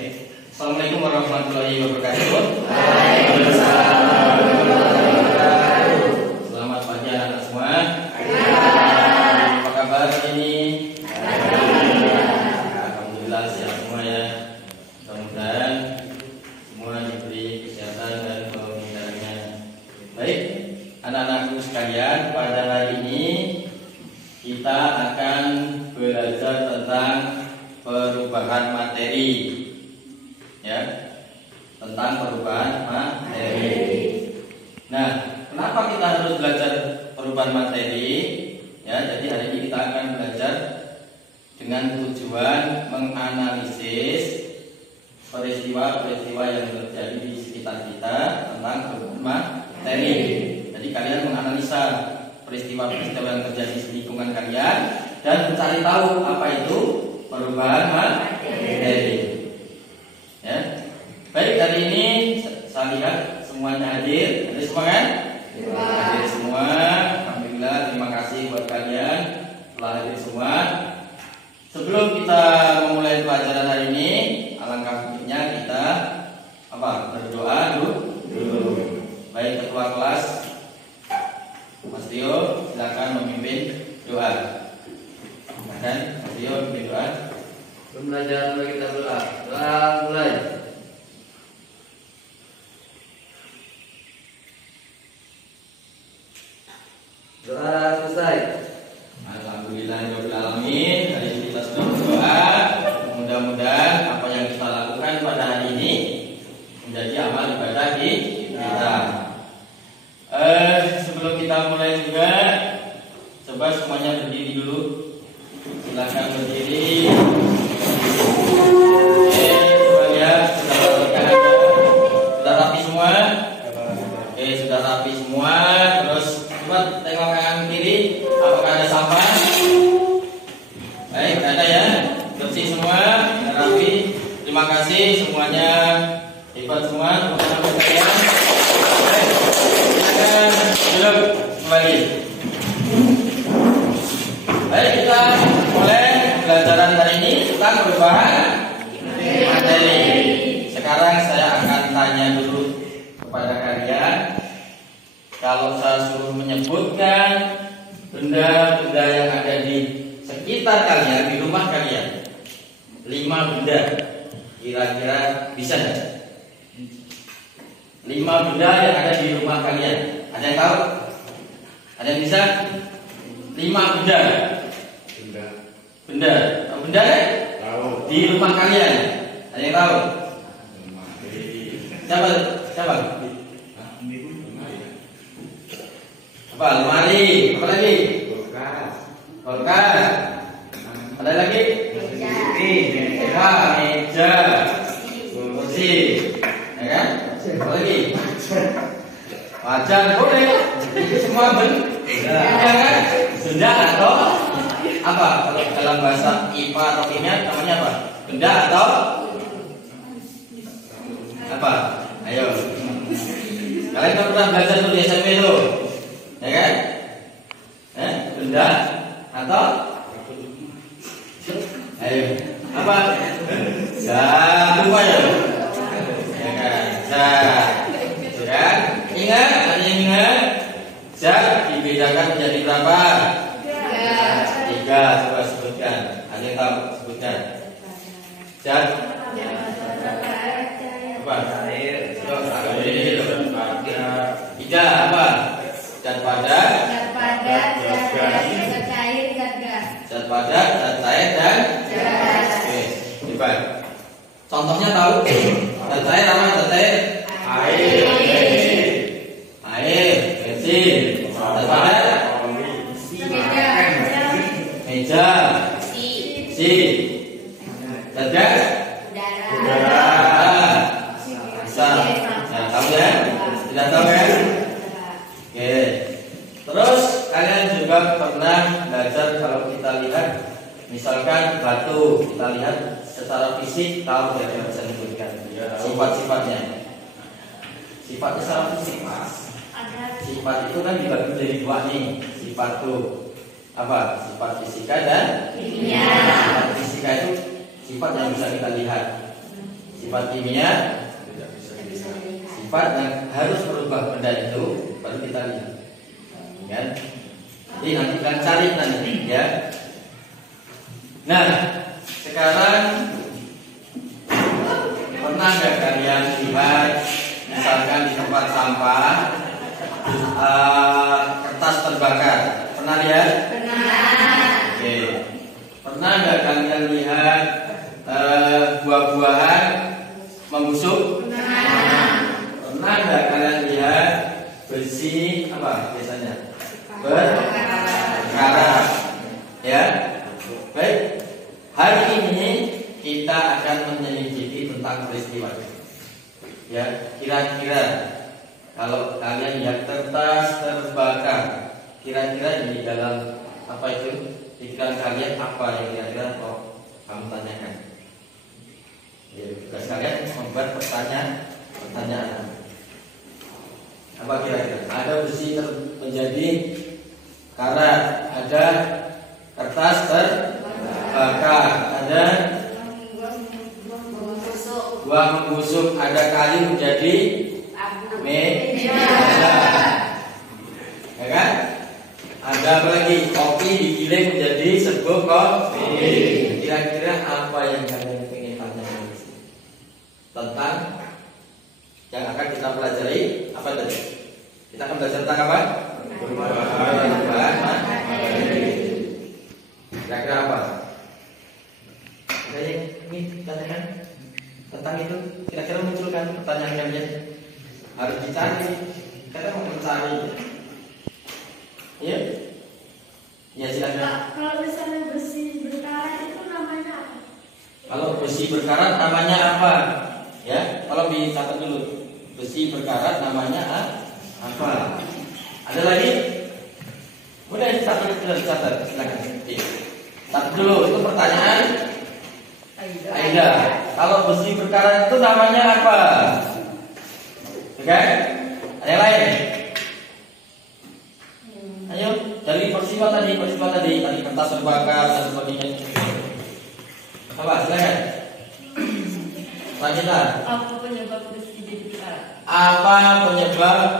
Assalamualaikum warahmatullahi wabarakatuh. Selamat pagi anak-anak semua. Apa kabar hari ini? Alhamdulillah sehat semua ya. Mudah-mudahan semua diberi kesehatan dan pemeliharannya. Baik, anak-anakku sekalian, pada hari ini kita akan belajar tentang perubahan materi. Ya, tentang perubahan materi. Nah, kenapa kita harus belajar perubahan materi? Ya, jadi hari ini kita akan belajar dengan tujuan menganalisis peristiwa-peristiwa yang terjadi di sekitar kita tentang perubahan materi. Jadi kalian menganalisa peristiwa-peristiwa yang terjadi di lingkungan kalian dan mencari tahu apa itu perubahan materi. Ya, baik, hari ini saya lihat semuanya hadir. Hadir semua kan? Hadir semua. Alhamdulillah, terima kasih buat kalian telah hadir semua. Sebelum kita memulai pelajaran hari ini, alangkah baiknya kita berdoa dulu. Baik, ketua kelas Mas Tio, silakan memimpin doa. Dan Mas Tio memimpin doa. Belajar dulu, kita doa. Doa mulai. Doa selesai. Alhamdulillahirabbil alamin. Hari ini kita sudah berdoa. Mudah-mudahan apa yang kita lakukan pada hari ini menjadi amal ibadah kita. Sebelum kita mulai juga, coba semuanya berdiri dulu. Silakan berdiri. Sudah rapi semua? Oke, sudah rapi semua. Terus coba tengok kanan kiri, apakah ada sampah? Baik, ada ya. Bersih semua, rapi. Terima kasih semuanya, hebat semua. Teman-teman sekalian. Baik, silakan duduk kembali. Baik, kita mulai pelajaran hari ini tentang perubahan materi. Sekarang saya akan tanya dulu kepada kalian. Kalau saya suruh menyebutkan benda-benda yang ada di sekitar kalian, di rumah kalian, 5 benda, kira-kira bisa nggak? 5 benda yang ada di rumah kalian. Ada yang tahu? Ada yang bisa? 5 benda. Benda ya? Tahu. Di rumah kalian. Ada yang tahu? Siapa? Apa? Lemari. Apa lagi? Kulkas. Ada lagi? Meja. Kursi. Ya kan? Apa lagi? Wajan. Boleh. Itu semua benda. Ya kan? Benda atau apa? Kalau dalam bahasa IPA atau kimia namanya apa? Benda atau apa? Ayo. Kalian kan pernah belajar tuh di SMP itu, ya kan? Benda atau? Ayo. Apa? Lupa ya? Ya kan? Sudah? Ingat? Ada yang ingat? Zat dibedakan menjadi berapa? 3. Coba sebutkan. Ada yang tahu? Sebutkan. Zat apa? Air. Tiga apa? Zat padat, zat cair, zat padat, zat cair dan gas. Oke, coba. Contohnya tahu? Zat cair apa? Zat cair? Air, bensin. Zat padat? Meja. Si. Zat gas? Udara. Nah, tahu ya? Tidak tahu ya? Oke. Terus kalian juga pernah belajar kalau kita lihat, misalkan batu, kita lihat secara fisik, tahu ya yang bisa disebutkan sifat-sifatnya. Sifatnya secara fisik, Mas. Sifat itu kan dibagi menjadi 2 nih. Sifat itu apa? Sifat fisika dan kimia. Sifat fisika itu sifat yang bisa kita lihat. Sifat kimia, sifat yang harus merubah benda itu baru kita lihat. Kan? Jadi nanti kita cari nanti ya. Nah, sekarang pernah nggak kalian lihat misalkan di tempat sampah kertas terbakar? Pernah lihat? Pernah. Oke. Pernah nggak kalian lihat buah-buahan membusuk? Pernah. Pernah nggak kalian lihat besi apa biasanya? Berkarat. Ya. Baik. Hari ini kita akan menyelidiki tentang peristiwa. Ya, kira-kira kalau kalian lihat kertas terbakar, kira-kira di dalam apa itu? Pikiran kalian apa yang kira-kira mau kamu tanyakan? Ya, tugas kalian membuat pertanyaan. Apa kira-kira? Ada besi menjadi karat, ada kertas terbakar, ada buah membusuk, ada kayu menjadi meja, ya kan? Ada apa lagi? Kopi digiling menjadi serbuk kopi. Kira-kira apa yang kalian ingin tanyakan tentang yang akan kita pelajari? Apa tadi? Kita akan belajar tentang apa? Perubahan materi. Kira-kira apa? Ada yang ingin tanyakan tentang itu? Kira-kira munculkan pertanyaan kalian. Harus dicari. Kita mau mencari. Ya? Ya silakan. Kalau misalnya besi berkarat itu namanya apa? Kalau besi berkarat namanya apa? Ya, kalau dicatat dulu. Besi berkarat namanya apa? Ada lagi? Udah dicatat, silakan. Catat dulu, itu pertanyaan Aida. Kalau besi berkarat itu namanya apa? Oke? Ada yang lain? Ayo, dari peristiwa tadi kertas terbakar dan sebagainya. Apa? Silakan. Lanjutlah. Apa penyebab besi jadi berkarat? Apa penyebab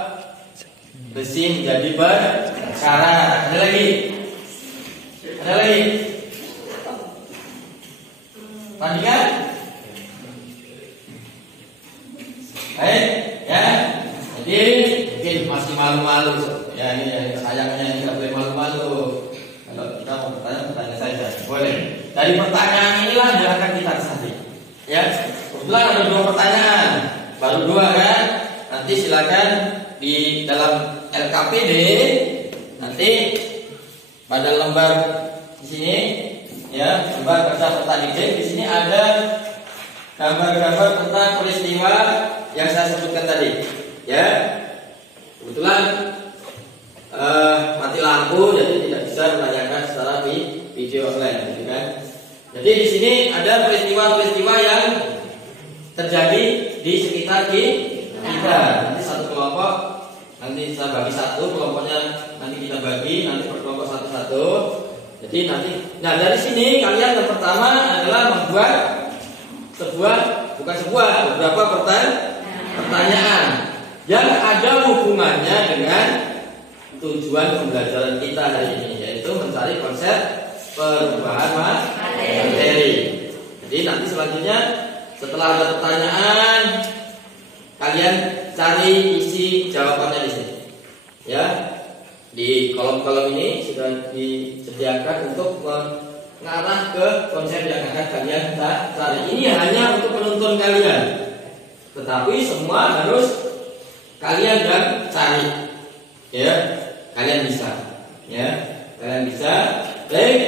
besi menjadi berkarat? Ada lagi? Ada lagi? Tadi kan? Baik, ya. Jadi mungkin masih malu-malu. Ya ini sayangnya ini nggak boleh malu-malu. Kalau kita mau bertanya saja. Boleh. Dari pertanyaan inilah yang akan kita cari. Ya. Kebetulan ada 2 pertanyaan. Baru 2 kan? Nanti silakan di dalam LKPD nanti pada lembar di sini ya, lembar kerja peta didik di sini ada gambar-gambar tentang peristiwa yang saya sebutkan tadi. Ya. Kebetulan mati lampu jadi tidak bisa menanyakan secara video online, gitu kan? Jadi di sini ada peristiwa-peristiwa yang terjadi di sekitar kita. Nanti satu kelompok, nanti saya bagi satu kelompoknya, nanti kita bagi nanti per kelompok satu-satu. Jadi nanti, nah dari sini kalian yang pertama adalah membuat beberapa pertanyaan yang ada hubungannya dengan tujuan pembelajaran kita hari ini, yaitu mencari konsep perubahan materi. Jadi nanti selanjutnya setelah ada pertanyaan, kalian cari isi jawabannya di sini. Ya, di kolom-kolom ini sudah disediakan untuk mengarah ke konsep yang akan kalian cari. Ini hanya untuk penuntun kalian, tetapi semua harus kalian yang cari. Ya, kalian bisa. Ya, kalian bisa. Baik,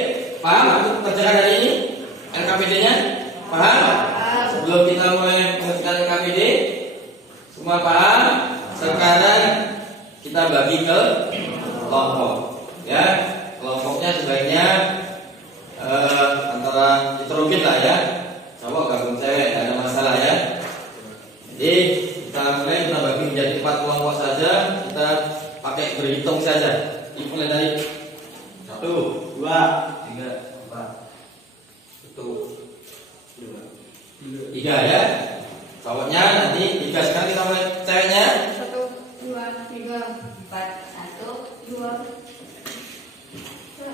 paham untuk pekerjaan hari ini? LKPD-nya? Paham? Sebelum kita mulai mengerjakan LKPD, semua paham? Sekarang kita bagi ke kelompok. Ya, kelompoknya sebaiknya antara diterukin lah ya. Cowok gabung cewek, tidak ada masalah ya. Jadi kita bagi menjadi 4 kelompok saja. Kita pakai berhitung saja. Dimulai dari 1, 2, 3, 4, 1, 2, 3 ya. Cowoknya nanti 3. Sekarang kita mulai ceweknya. 1, 2, 3, 4. 1, 2, 4,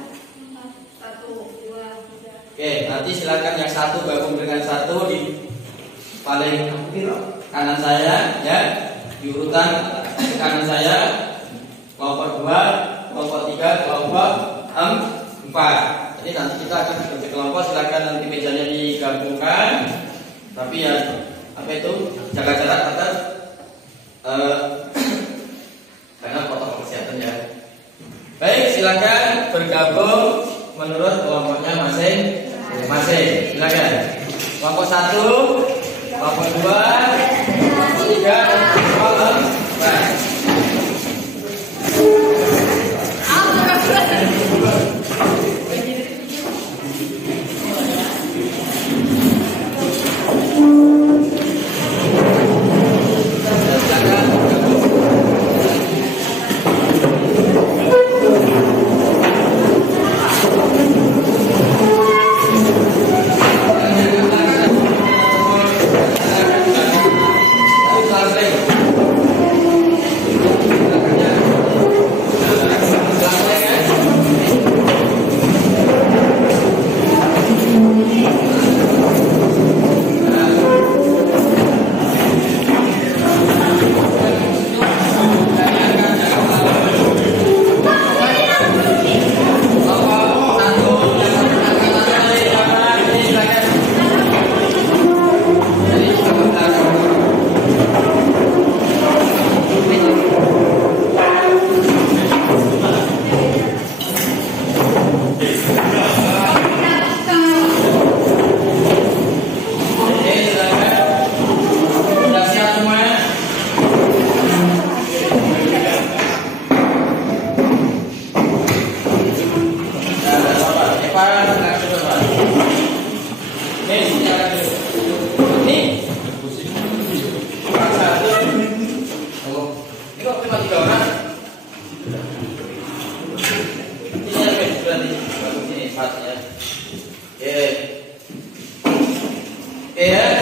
1, 2, 3. Oke, nanti silakan yang 1 gabung dengan 1 di paling kanan saya, ya, di urutan kanan saya. Kelompok 2, kelompok 3, kelompok 4. Jadi nanti kita akan bekerja kelompok. Silakan nanti mejanya digabungkan. Tapi ya apa itu, jaga jarak atas karena protokol kesehatan ya. Baik, silakan bergabung menurut kelompoknya masing-masing. Silakan. Kelompok 1, kelompok 2, kelompok 3, dan kelompok 4.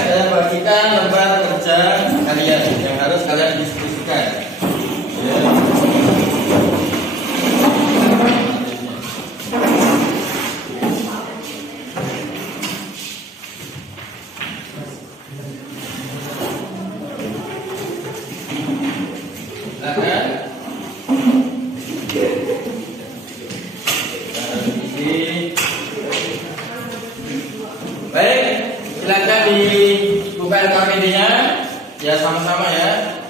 Saya bagikan lembar kerja kalian yang harus kalian diskusikan. Baik, silakan dibuka LKPD-nya. Ya sama-sama ya.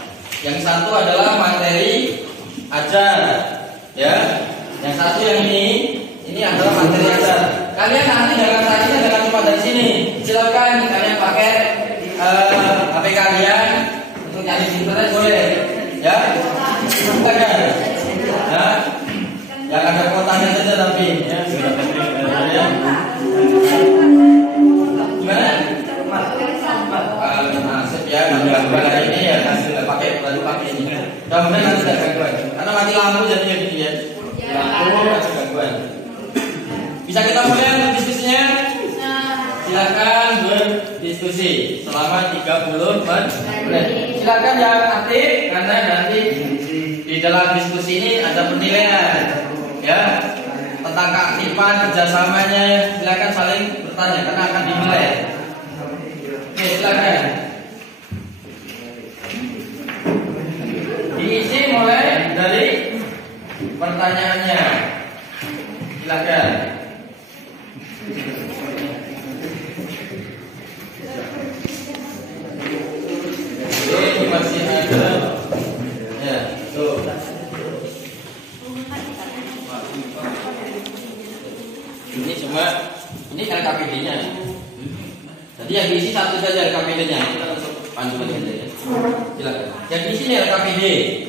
Yang satu adalah materi ajar, ya. Yang satu yang ini adalah materi ajar. Kalian nanti jangan tanya jangan cuma dari sini. Silakan kalian pakai HP kalian untuk nyari di internet boleh, ya. Silakan. Ya. Yang ada kotanya saja tapi ya. Nasib ya, gangguan hari ini ya hasil pakai baru pakai ini. Mudah-mudahan nanti tidak gangguan. Karena mati lampu jadinya gitu ya. Lampu masih gangguan. Bisa kita mulai untuk diskusinya? Silakan berdiskusi selama 30 menit. Silakan yang aktif karena nanti di dalam diskusi ini ada penilaian, ya, tentang keaktifan kerjasamanya. Silakan saling bertanya karena akan dinilai. Oke, silakan. Diisi mulai dari pertanyaannya. Silakan. Ini masih ada. Ya, tuh. Ini cuma ini LKPD-nya. Jadi yang diisi satu saja LKPD-nya. Kita langsung panduan saja ya. Silakan. Yang diisi ini LKPD.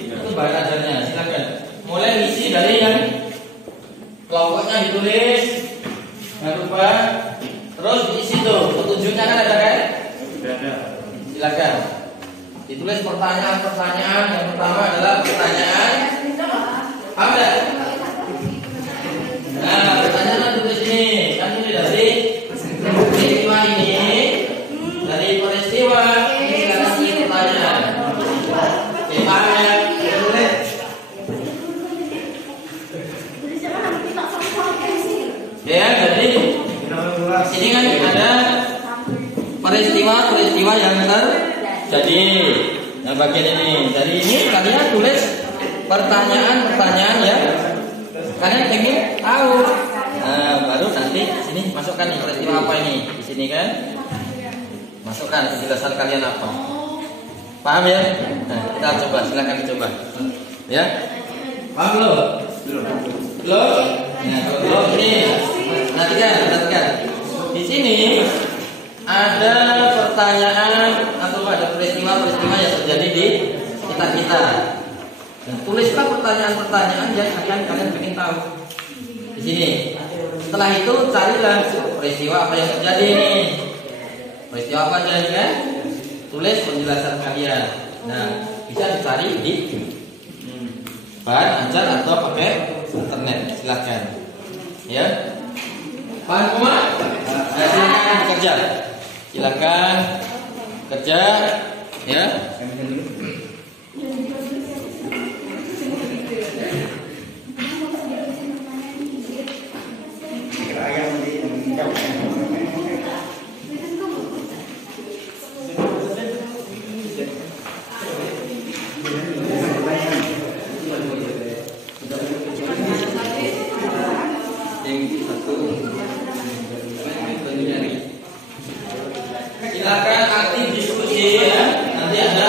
Itu bahan ajarnya. Silakan. Mulai isi dari yang kelompoknya ditulis. Jangan lupa. Terus diisi tuh. Petunjuknya kan ada kan? Ada. Silakan. Ditulis pertanyaan-pertanyaan. Yang pertama adalah pertanyaan. Apa? Nah, pertanyaan tulis ini. Kan ini dari peristiwa ini. Dari peristiwa ini peristiwa yang terjadi. Nah, bagian ini. Dari ini kalian tulis pertanyaan-pertanyaan ya. Kalian ingin tahu. Nah, baru nanti di sini masukkan nih peristiwa apa ini. Di sini kan. Masukkan penjelasan kalian apa. Paham ya? Nah, kita coba, silakan dicoba. Ya. Paham belum? Belum? Nah, belum ini. Perhatikan. Di sini ada pertanyaan atau ada peristiwa-peristiwa yang terjadi di kita. Nah, tulislah pertanyaan-pertanyaan yang kalian ingin tahu. Di sini. Setelah itu carilah peristiwa apa yang terjadi ini. Peristiwa apa yang terjadi kan? Tulis penjelasan kalian. Nah, bisa dicari di bahan ajar atau pakai internet. Silahkan. Ya. Paham semua? Silakan bekerja. Silakan kerja. Ya. Silakan aktif diskusi ya. Nanti ada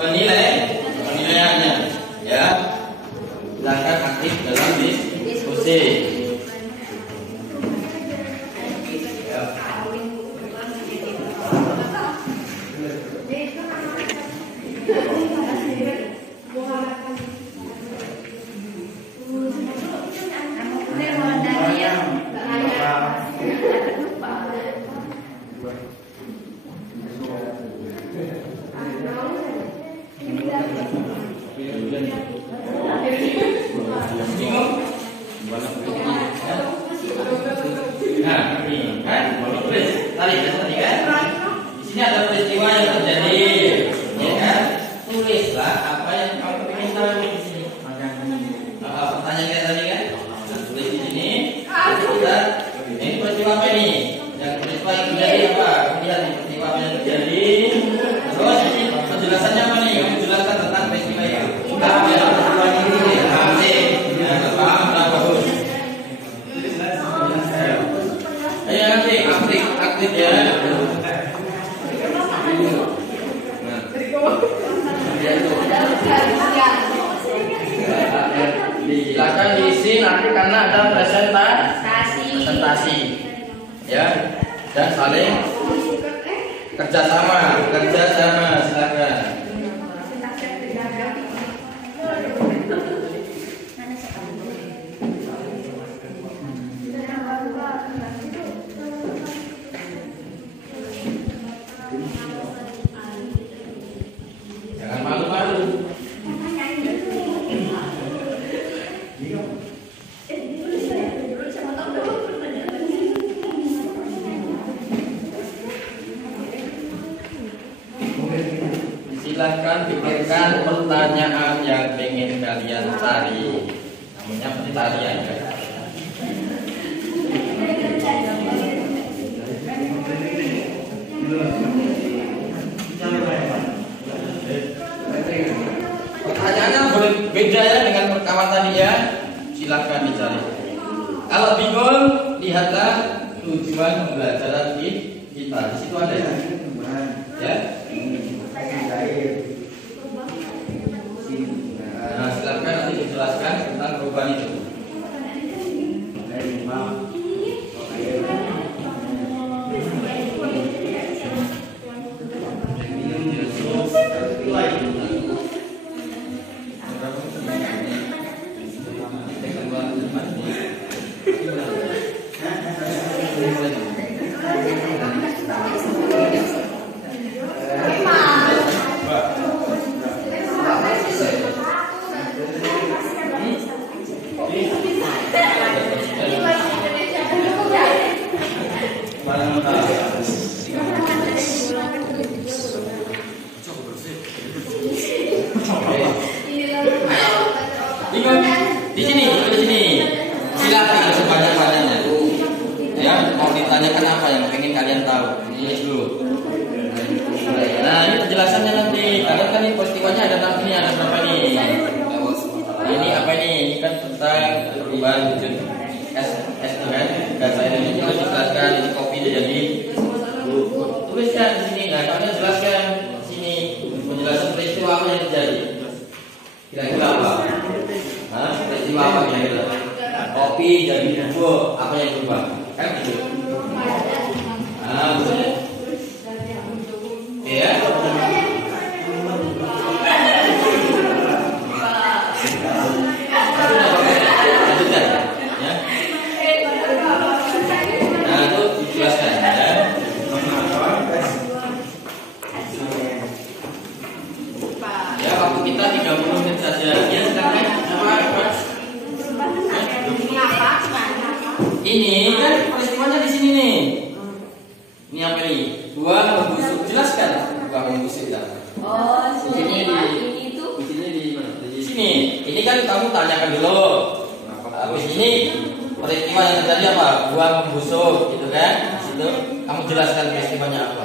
penilaiannya ya. Silakan aktif dalam diskusi. Di sini ada peristiwa yang terjadi, ya kan? Tulislah apa yang kamu ingin tahu di sini. Pertanyaannya tadi kan? Tulis di sini. Ini peristiwa apa ini? Yang peristiwa yang terjadi apa? Lihat nih peristiwa apa yang terjadi. Terus ini penjelasannya apa nih? Kamu jelaskan tentang peristiwa itu. Apa yang peristiwa ini? Asik. Ya, paham? Bagus. Ayo nanti aktif ya. Silakan diisi nanti karena ada presentasi ya, dan saling kerjasama silakan. Jangan malu-malu. Silahkan pikirkan pertanyaan yang ingin kalian cari. Namanya pencarian ya. Pertanyaannya boleh beda ya dengan kawan tadi ya. Silahkan dicari. Kalau bingung, lihatlah tujuan pembelajaran kita. Di situ ada ya. Nah, silakan nanti dijelaskan tentang perubahan itu. kalian jelaskan sini penjelasan peristiwa apa yang terjadi. Kira-kira apa? Hah? Peristiwa apa kira-kira? Kopi jadi bubuk, apa yang berubah? Kan gitu. Betul. Ya. Lanjutkan, ya. Nah, itu dijelaskan, ya. Ya, waktu kita 30 menit saja. Ya, silakan. Apa? Ini kan peristiwanya di sini nih. Ini apa nih? Buah membusuk. Jelaskan buah membusuk ya. Oh, Ini itu. di mana? Di sini. Ini kan kamu tanyakan dulu. Habis ini peristiwa yang terjadi apa? Buah membusuk, gitu kan? Di situ kamu jelaskan peristiwanya apa?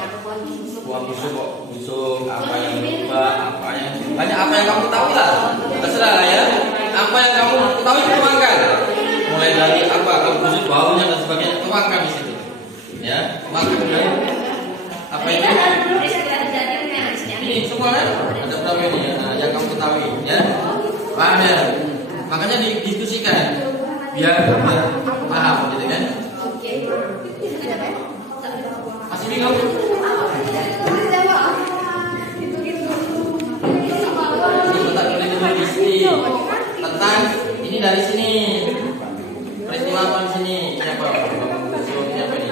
Buah busuk kok busuk, apa yang berubah, apa yang banyak apa yang kamu tahu lah. Terserah lah ya. Apa yang kamu tahu tuangkan. Mulai dari apa kamu busuk baunya dan sebagainya tuangkan di situ. Ya, tuangkan ya. Apa itu? Ini semua kan ada berapa ini ya? Nah, yang kamu ketahui ya. Paham ya? Makanya didiskusikan biar paham gitu kan? Masih bingung? Tentang ini dari sini peristiwa apa di sini? Ini apa? Ini apa ini?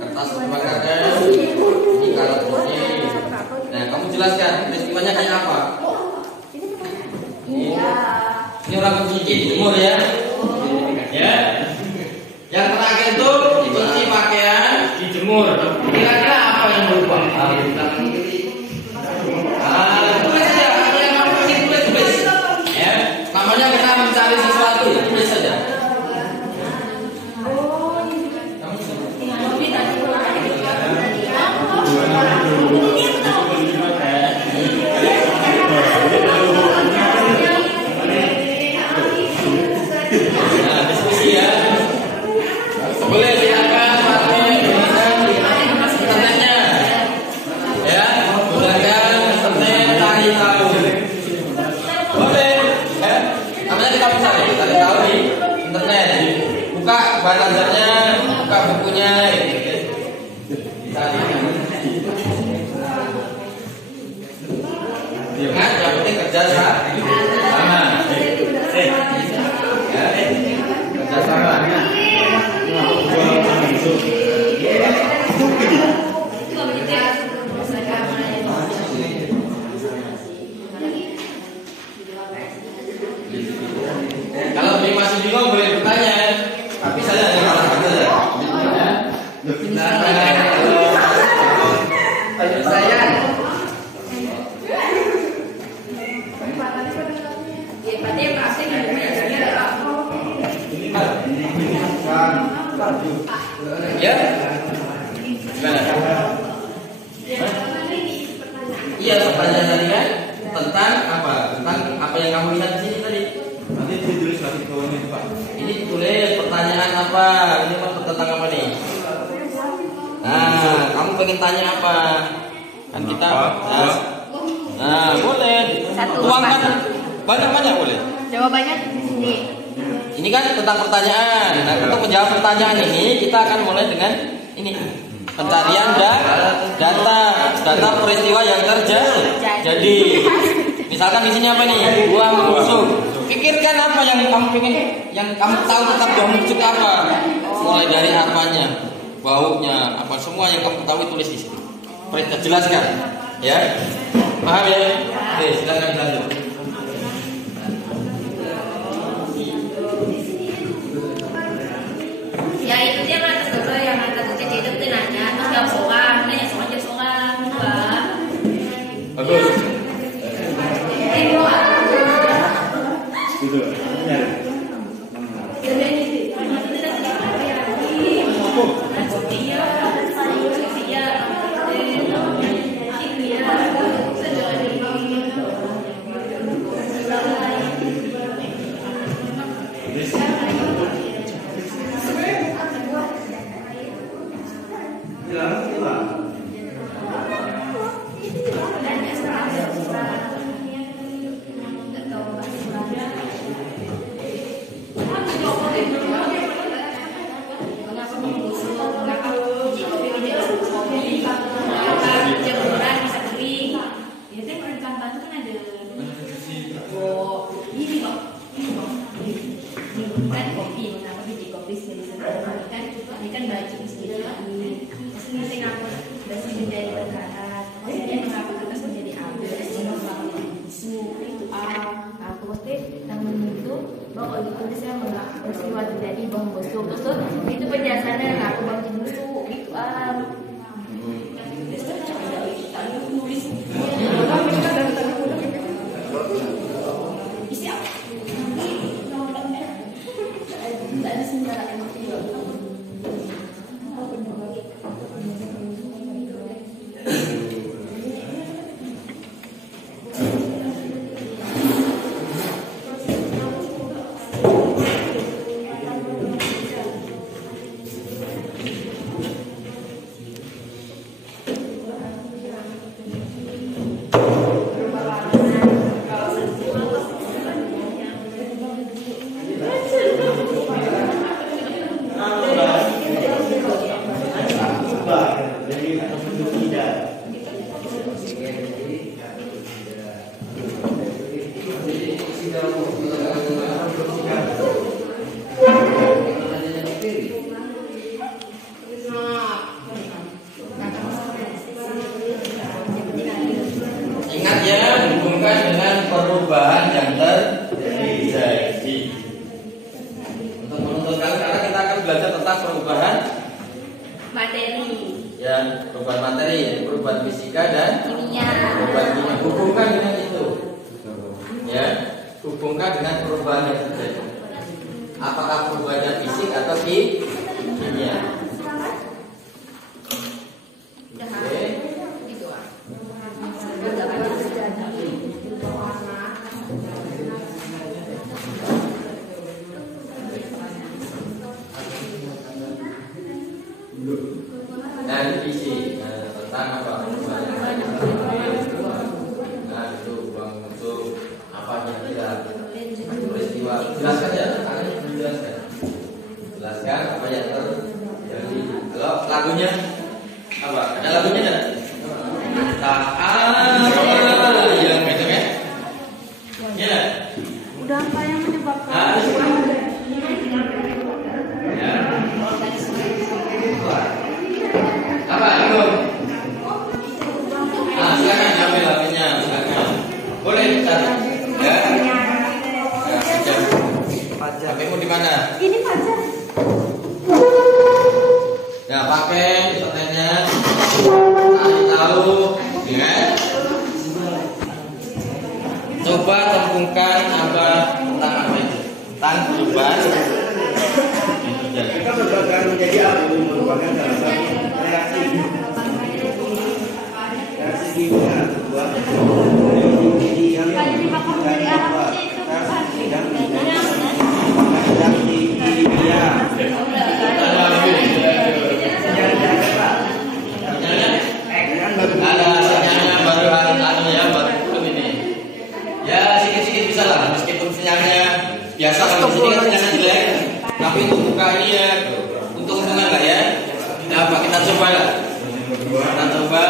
Kertas pembakaran. Ini karat putih. Nah, kamu jelaskan peristiwanya kayak apa? Ini orang mencuci jemur ya. Ya. Yang terakhir itu dicuci pakaian, dijemur. Kira-kira apa yang berubah? Tulis saja. Apa yang kamu tulis. Ya. Namanya kita mencari sesuatu. Tulis saja. Nah, diskusi ya. Boleh silakan pakai internetnya. Ya, gunakan internet cari tahu. Boleh. Ya. Namanya kita bisa cari tahu di internet. Buka bahan ajarnya, buka bukunya. Ingat, yang penting kerja sama. Kerja sama. Kalau ini masih bingung boleh bertanya, tapi saya hanya kalah saja. Saya ya, gimana? Iya, pertanyaan tadi kan tentang apa? Tentang apa yang kamu lihat di sini tadi. Nanti ditulis lagi ke bawahnya Pak. Ini tulis pertanyaan apa? Ini tentang apa nih? Nah, kamu pengen tanya apa? Kan kita. Nah, boleh. Tuangkan banyak-banyak boleh. Jawabannya di sini. Ini kan tentang pertanyaan. Nah, untuk menjawab pertanyaan ini kita akan mulai dengan ini pencarian data peristiwa yang terjadi. Misalkan di sini apa nih? Buah membusuk. Pikirkan apa yang kamu pengen, yang kamu tahu tentang buah membusuk apa? Mulai dari apanya, baunya, apa semua yang kamu tahu tulis di situ. Jelaskan, ya. Paham ya? Oke, silakan dilanjut. Ya itu dia kan terus yang ada tuh jadi itu nanya terus jawab soal, nanya soal jawab soal, Bagus. Gitu. Ya. Terus tuh itu penjelasannya nggak aku bangun dulu gitu Ingat ya, hubungkan dengan perubahan yang terjadi. Untuk menentukan, karena kita akan belajar tentang perubahan materi ya, perubahan materi, perubahan fisika dan kimia. perubahan kimia. Hubungkan dengan itu. Ya, hubungkan dengan perubahan yang terjadi. Apakah perubahannya fisik atau kimia? Oke. Gitu ah. Dan visi tentang apa? Nah, itu uang untuk apa yang kita peristiwa. Jelaskan ya, kalian jelaskan. Jelaskan apa yang terjadi. Kalau lagunya apa? Ada lagunya enggak? Tak apa yang gitu kan? Ya. Udah apa yang menyebabkan? Ya. Apa itu? Silakan ambil HP-nya, silakan. Boleh cari. Ya. HP-mu di mana? Ini Fajar. Ya, pakai internetnya. Tahu, ya. Coba temukan apa tentang apa itu? Tentang perubahan. Kita berbagi menjadi apa? Merupakan salah satu reaksi kimia buat ada sinyalnya baru anu ya, baru ini. Ya sedikit-sedikit bisa lah, meskipun sinyalnya biasa kalau di sini kan sinyalnya jelek, tapi untuk buka ini ya untung-untungan lah ya. Nah, apa kita coba lah. Kita coba.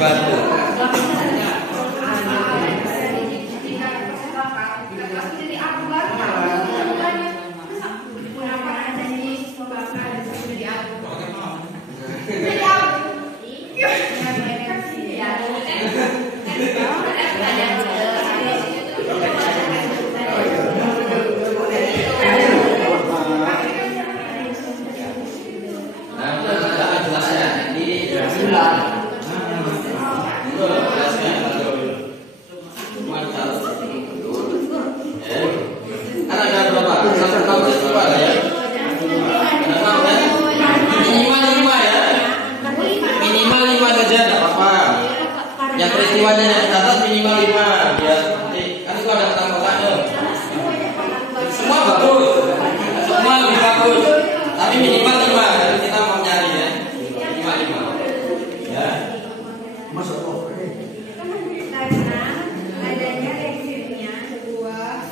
sesuatu. Peristiwanya yang dicatat minimal 5 biar nanti kan itu ada kotak-kotaknya. Semua bagus, semua lebih bagus, tapi minimal 5. Jadi kita mau nyari ya, minimal 5. Ya. Masuk kok. Karena adanya reaksinya sebuah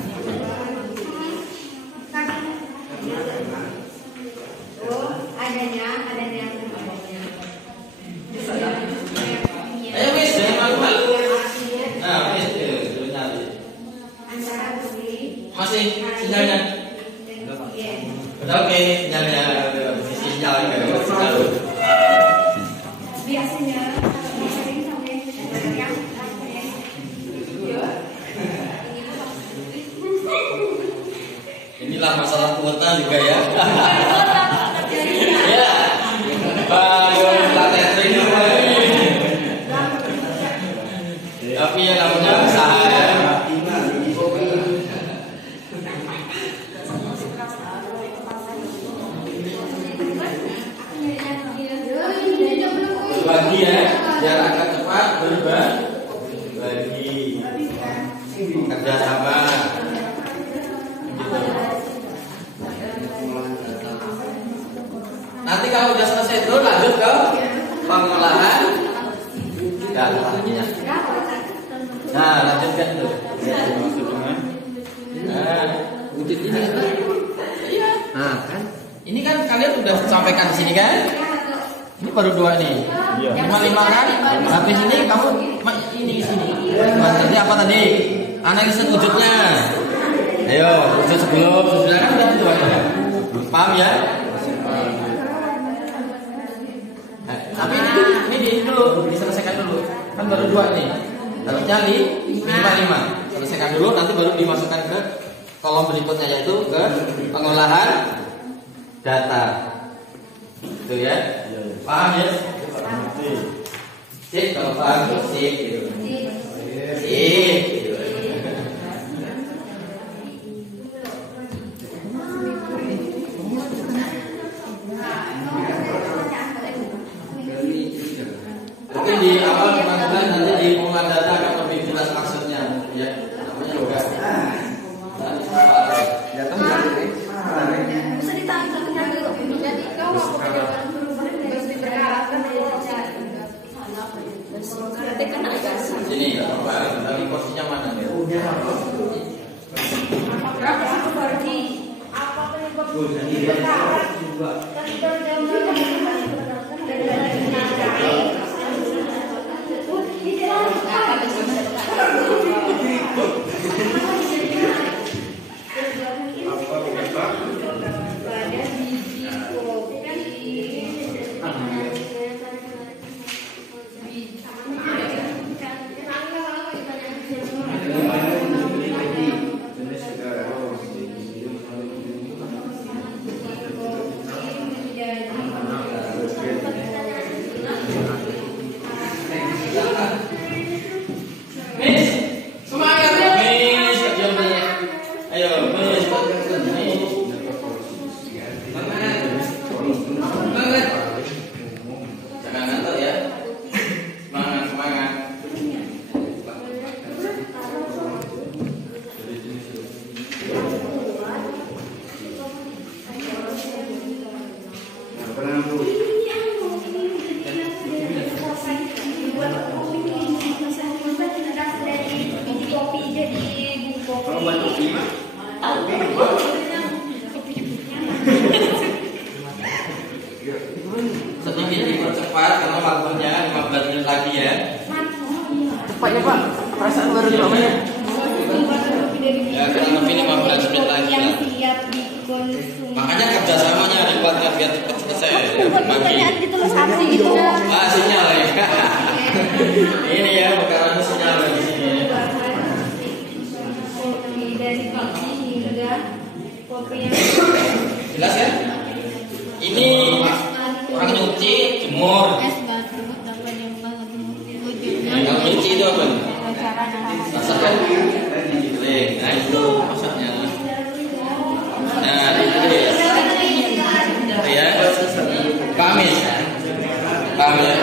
adanya Ayo Miss, jangan malu-malu. Nah, Miss, sudah nyari. antara beli Masih sinyalnya? Udah oke, sinyalnya. Sinyal sinyal. biasanya sering sampai yang Inilah masalah kuota juga ya. Ya. Baru latih training. Tapi ya namanya usaha ya. Berbagi ya, biar agak cepat berbagi, kerjasama. Nanti kalau udah selesai itu lanjut ke pengolahan datanya. Nah, lanjutkan tuh. Nah, Wujud ini apa? Nah, kan? ini kan kalian udah sampaikan di sini kan? Ini baru 2 nih. Yang 5 kan? Habis ini kamu ini di sini. Tadi apa tadi? Analisis wujudnya. Ayo, wujud sebelum sesudah kan udah 2 ya. Paham ya? Tapi ini dulu diselesaikan dulu. Kan baru 2 nih. Harusnya minimal 5. Selesaikan dulu, nanti baru dimasukkan ke kolom berikutnya yaitu ke pengolahan data. Itu ya. Paham ya? Sip, kalau paham sip gitu. Sip gitu. Mungkin di awal teman-teman nanti di pengolahan data akan lebih jelas maksudnya ya. Namanya juga. bisa ditangkapnya dulu. Jadi kau mau pekerjaan harus diperkarakan berarti kena kasih. Sini enggak apa-apa, tapi posisinya mana nih? Berapa seperti apa Sedikit dipercepat karena waktunya 15 menit lagi ya. Pak ya Pak, perasaan baru 2 menit. Ya kurang lebih 15 menit lagi yang lah. siap dikonsumsi. Makanya kerjasamanya dibuatkan biar cepat selesai. Pertanyaan ditulis arti gitu. Ah, sinyal ya. Ini ya bukan sinyal di sini. Kopi dari pagi hingga kopi yang Jelas ya? Ini orang nyuci, jemur. es batu dapat yang ujungnya. Yang nyuci itu apa? Masakkan. Nah itu masaknya. Nah itu ya. Paham ya? Paham ya?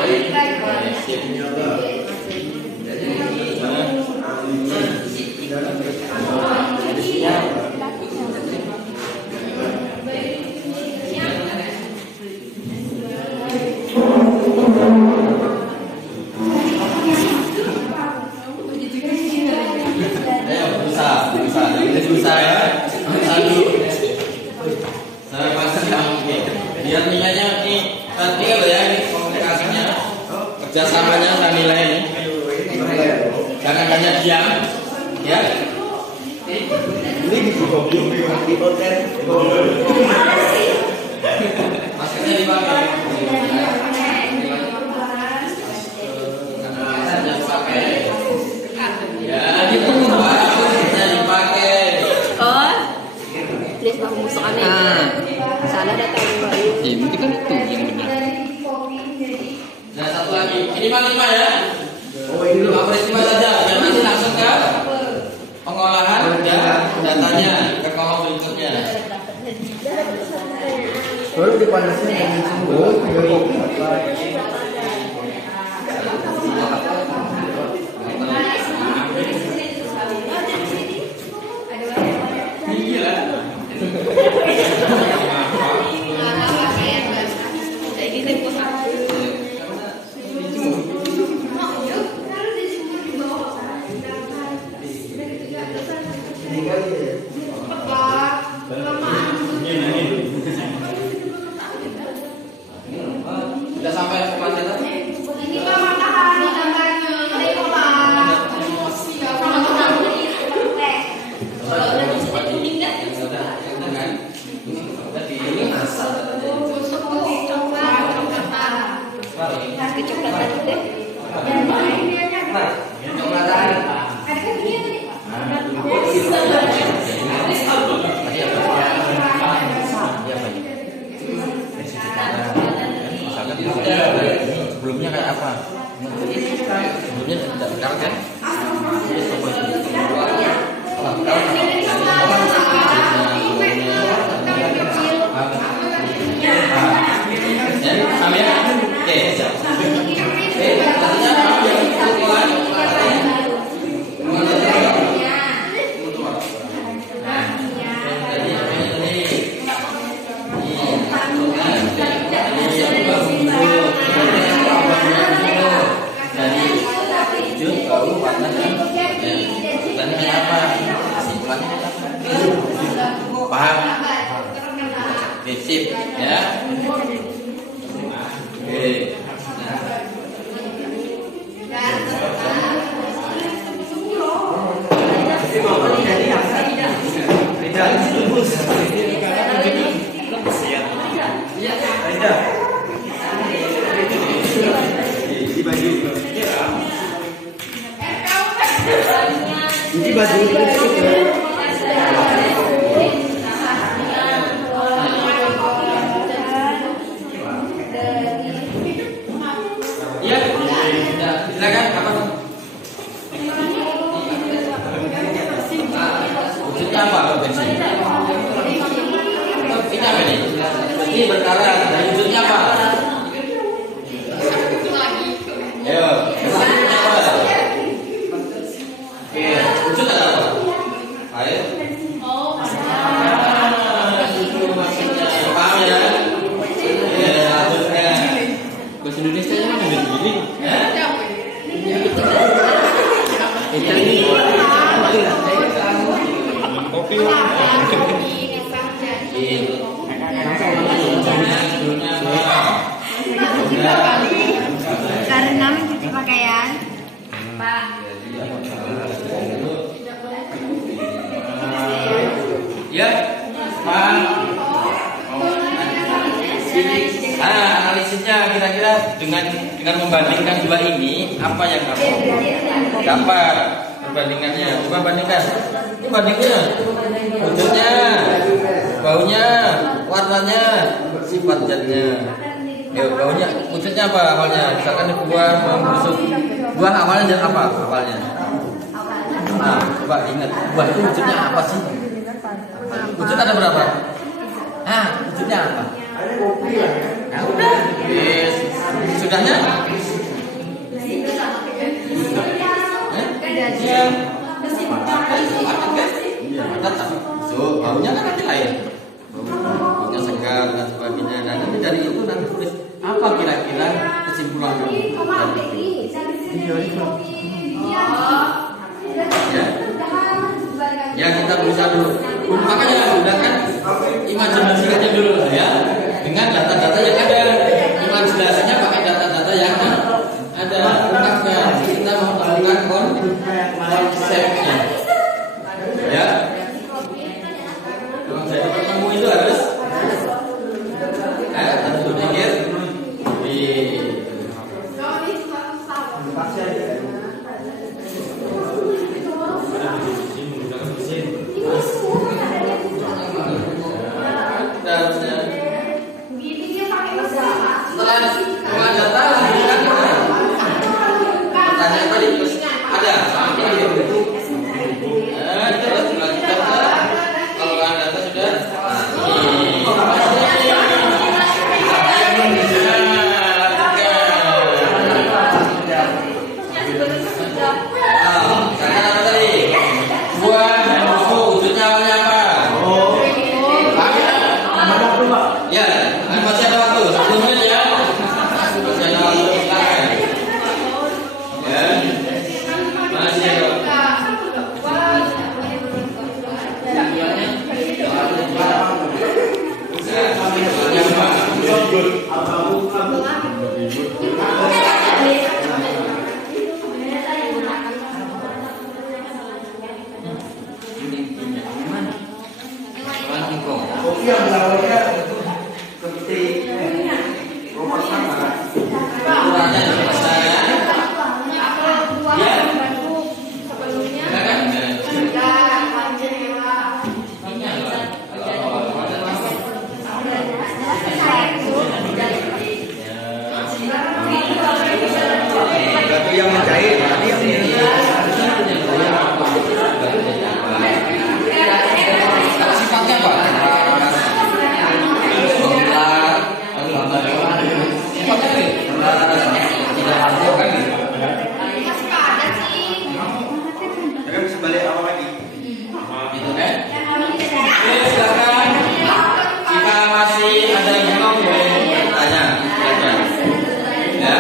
Susah ya. Saya pasti biar nilainya ini nanti kalau ya ini komunikasinya kerjasamanya saya nilai ini. Jangan hanya diam, ya. Ini di hotel. Maskernya dipakai. Ya, gitu. Maskernya dipakai. Oh, tulis bahu musuh aneh. Salah data Mbak. Ya mungkin kan itu yang benar. Nah satu lagi, ini Pak ya. Oh ini Pak Presiden saja, dan nanti langsung ke pengolahan ya datanya ke kolom berikutnya. Baru dipanasin dengan sembuh, ya kopi. Sudah sampai ke Pantai. Ini Pak matahari gambarnya. Ada yang Pak. Kecoklatan itu. Sebelumnya kayak apa? Sebelumnya tidak sekarang kan? Sama ya? Oke, siap. Artinya apa? Paham? Oke, sip ya. Oke. Ini baju Iya. Silakan apa? Wujudnya apa bensin? Ini apa nih? Ini berkarat. Wujudnya apa? Ayo. Wujudnya apa? Oke. Wujud ada apa? Ayo. Itu maksudnya. Paham ya? Ya, lanjutkan. Bahasa Indonesia nya kan udah begini. Ya? Kopi. Karena mencuci pakaian. Pak. Ya, paham? Analisisnya kira-kira dengan membandingkan dua ini apa yang kamu dapat perbandingannya? Coba bandingkan. Ini bandingnya, wujudnya, baunya, warnanya, sifat zatnya. Ya, baunya, wujudnya apa awalnya? Misalkan buah membusuk. Buah awalnya zat apa? Awalnya. Nah, coba ingat, buah itu wujudnya apa sih? Wujud ada berapa? Wujudnya apa? Ya udah. Yes. Sudahnya? So, baunya kan nanti lain. Baunya segar dan sebagainya. Nah, nanti dari itu nanti tulis apa kira-kira kesimpulan kamu? Ya, kita berusaha dulu. Makanya gunakan imajinasi aja dulu ya. Dengan data-data yang ada. Imajinasinya pakai data-data yang ada. Ungkapkan. Kita mau melakukan konsepnya. Ya. Jadi ketemu itu harus berpikir setelah data pertanyaan tadi ada terus dilanjutkan kalau data sudah yang mencair sifatnya apa? Sebalik apa lagi? Itu kan? Silakan. Jika masih ada yang bingung boleh bertanya. Silakan. Ya.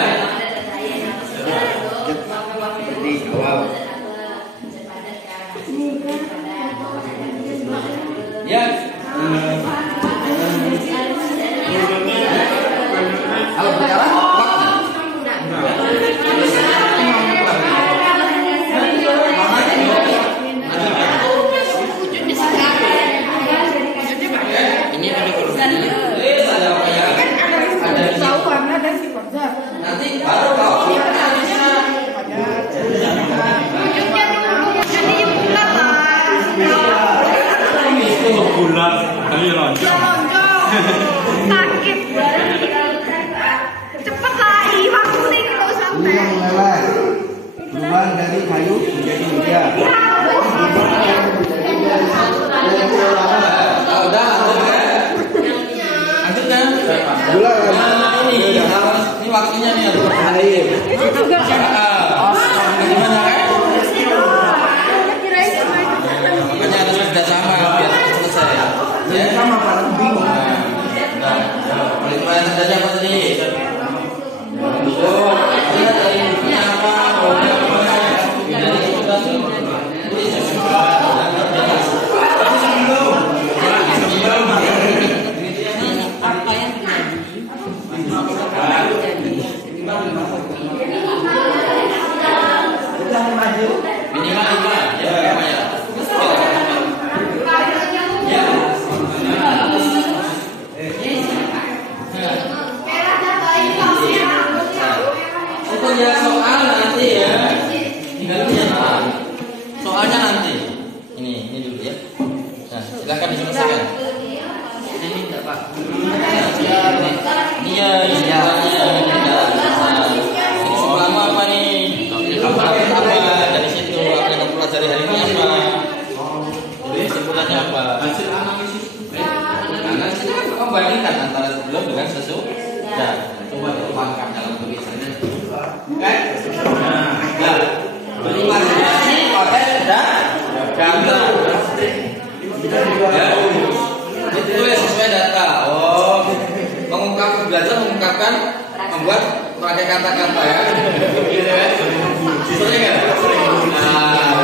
Ya. Kalau berjalan ini ada apa ya? Ada tahu warna dan sifatnya. Nanti baru tahu. Bulan kali lonjong. Sakit. Cepet lah, waktu nih kalau sampai. Berubah dari kayu menjadi media. Udah, lanjutkan. Ini waktunya nih. Gimana kan? Makanya harus kerjasama biar selesai. Ya, sama Pak bingung. Nah, boleh coba yang saja Pak tadi. Apa yang terjadi? ininya, istilahnya. Ini sebelum apa nih? Apa dari situ? Apa yang kamu pelajari hari ini apa? Jadi sebulannya apa? Hasil analisis. Analisis kan membandingkan antara sebelum dengan sesudah. Coba dituangkan dalam tulisannya. Kan? Nah, ini pakai data. Ya, ditulis sesuai data. Oh, belajar mengungkapkan, membuat pakai kata-kata ya. Sering nggak? Nah,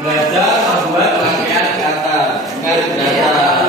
belajar membuat rangkaian kata dengan data.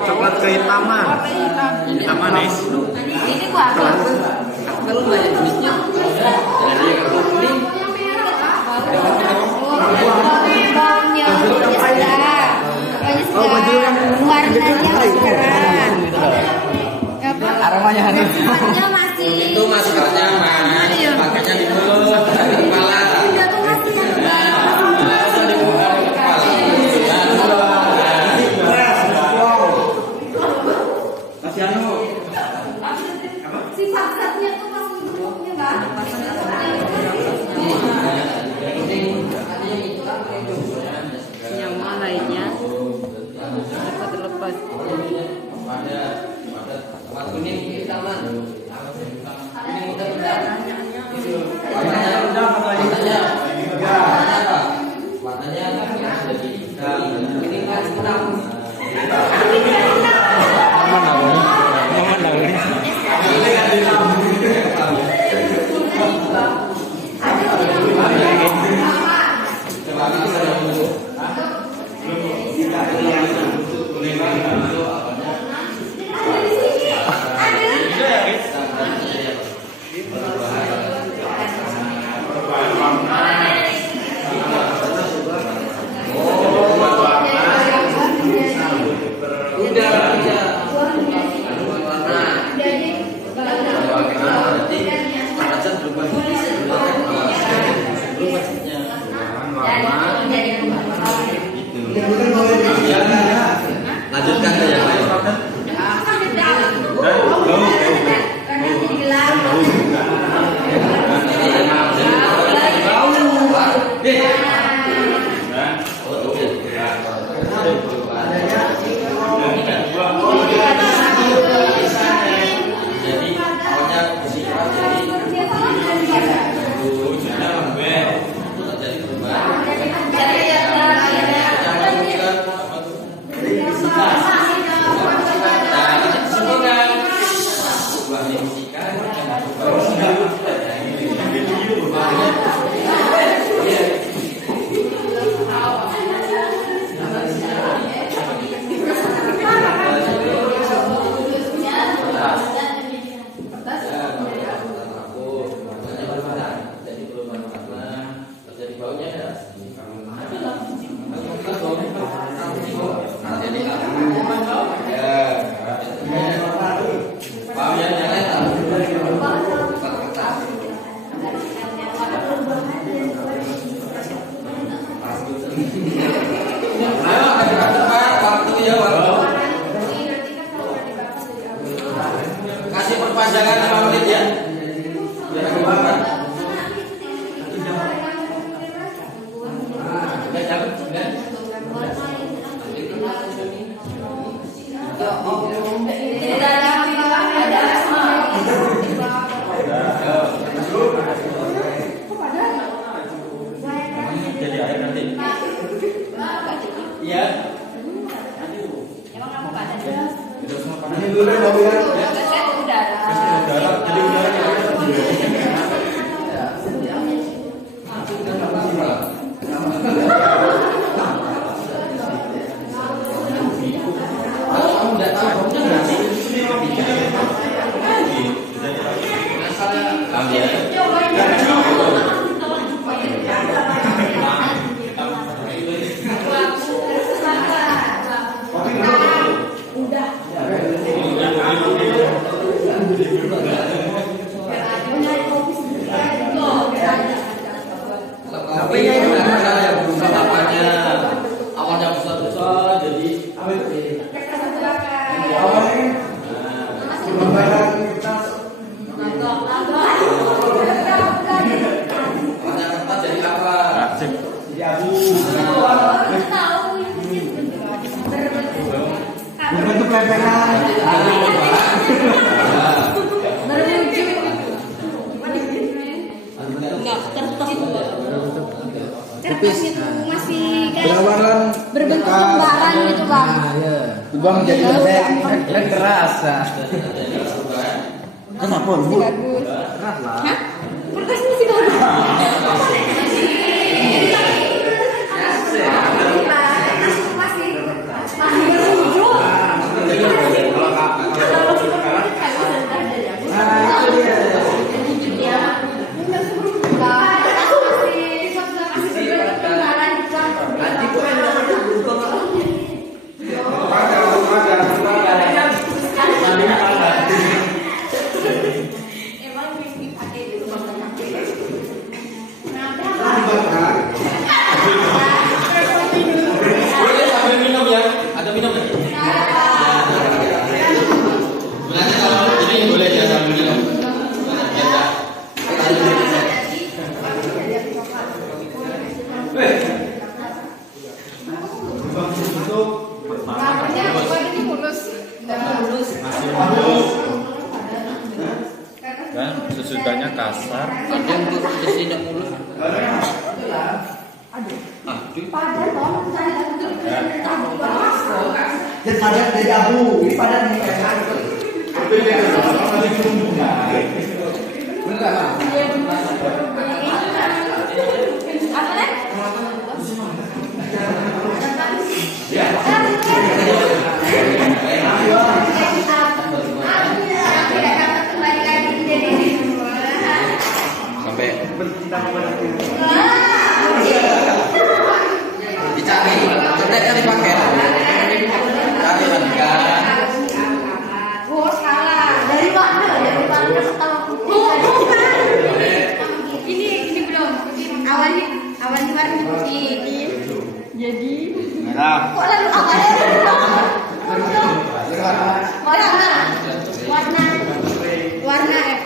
Coklat kehitaman. Hitam manis. Ini gua apa? Kalau banyak jenisnya. Dari yang kuning. Aromanya aneh. Itu maskernya mas, pakainya di mulut, di kepala. Masih anu. Si paksatnya tuh masih hidupnya bang. Yang mana lainnya dapat terlepas. Pada kuning hitaman. Kuning muda-muda. Warnanya jadi hitam. Ini kan hitam. Lanjutkan ke yang lain. Jadi awalnya bersifat jadi wujudnya lembek, jadi perubahan. Kasih perpanjangan 5 menit ya. Biar aku makan. Jadi air nanti. Kertas itu masih kayak Berawalan berbentuk lembaran gitu bang. ya. Berubah menjadi bebek dan keras. Kenapa lu? Bagus. Keras lah. Hah? Kertasnya masih bagus. Boleh sambil minum ya? Atau minum ya? Sebenarnya kalau ini boleh ya sambil minum. Ya. Dan sesudahnya kasar. Ada yang kesini mulus. Jadi padat dari abu, ini padat nih kan. Enggak lah. Apa nih? Sampai dicari, conteknya dipakai. Cari landikan. Oh salah. Dari warna sama putih. Ini belum. Awalnya warna putih. Jadi Merah. kok lalu awalnya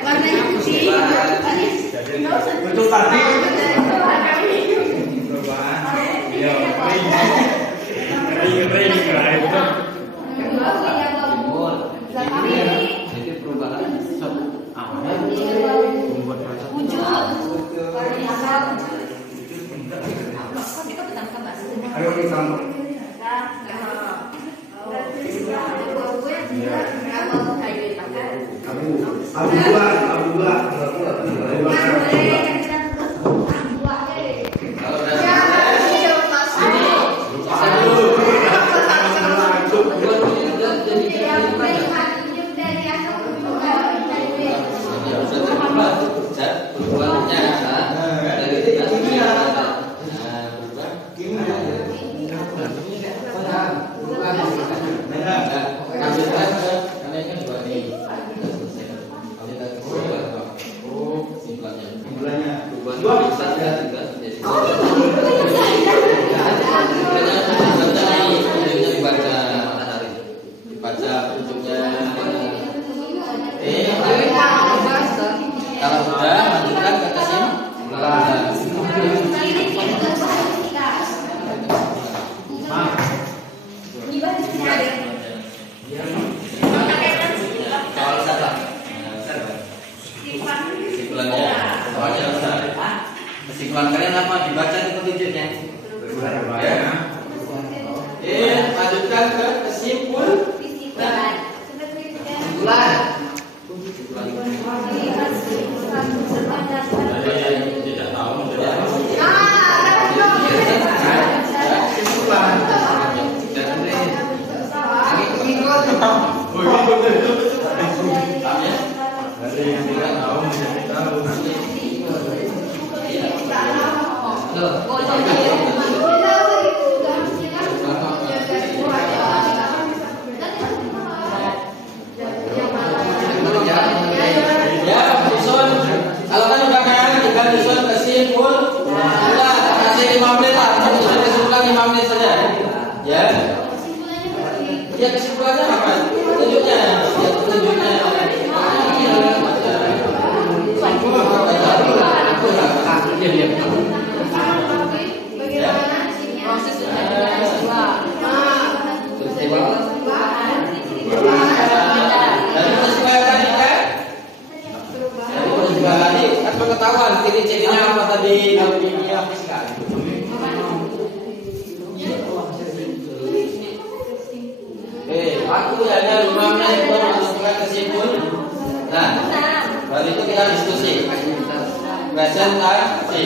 warnanya putih. Untuk tadi. Jadi perubahan awalnya membuat rasa Ayo kita. Abu dua. Dibaca bentuknya. Kalau sudah lanjutkan ke kesimpulan. Kesimpulannya, soalnya kesimpulan kalian apa? Dibaca di petunjuknya. Ya. Lanjutkan ke kesimpulan. Tidak tahu. Dari yang tidak tahu menjadi tahu. Ya, disusun. Kalau kan udah kan, tinggal disusun kesimpulan. Udah, kasih 5 menit lah. Disusun kesimpulan 5 menit saja. Ya. Ya kesimpulannya apa? Petunjuknya. Ya petunjuknya. Pengetahuan ciri-cirinya apa di tahun ini aktif sekali. Aku hanya 5 menit menentukan kesimpulan. Nah, baru itu kita diskusi. Presentasi.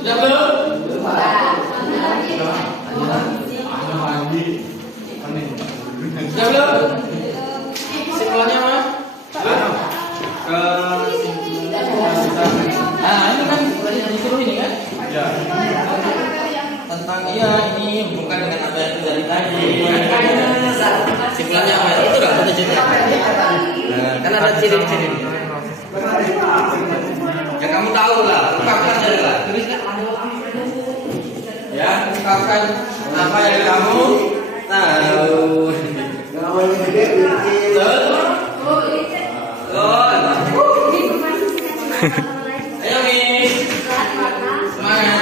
Sudah belum? Sudah belum? Kesimpulannya apa? Nah, ini kan disuruh ini kan? Ya. Tentang ini bukan dengan apa yang terjadi tadi. Kesimpulannya apa? Itu dah ada cerita. Nah, kan ada ciri-ciri. Ya kamu tahu lah, ungkapkan aja lah. Tuliskan. Ya, ungkapkan apa yang kamu tahu. Ayo Mi, semangat.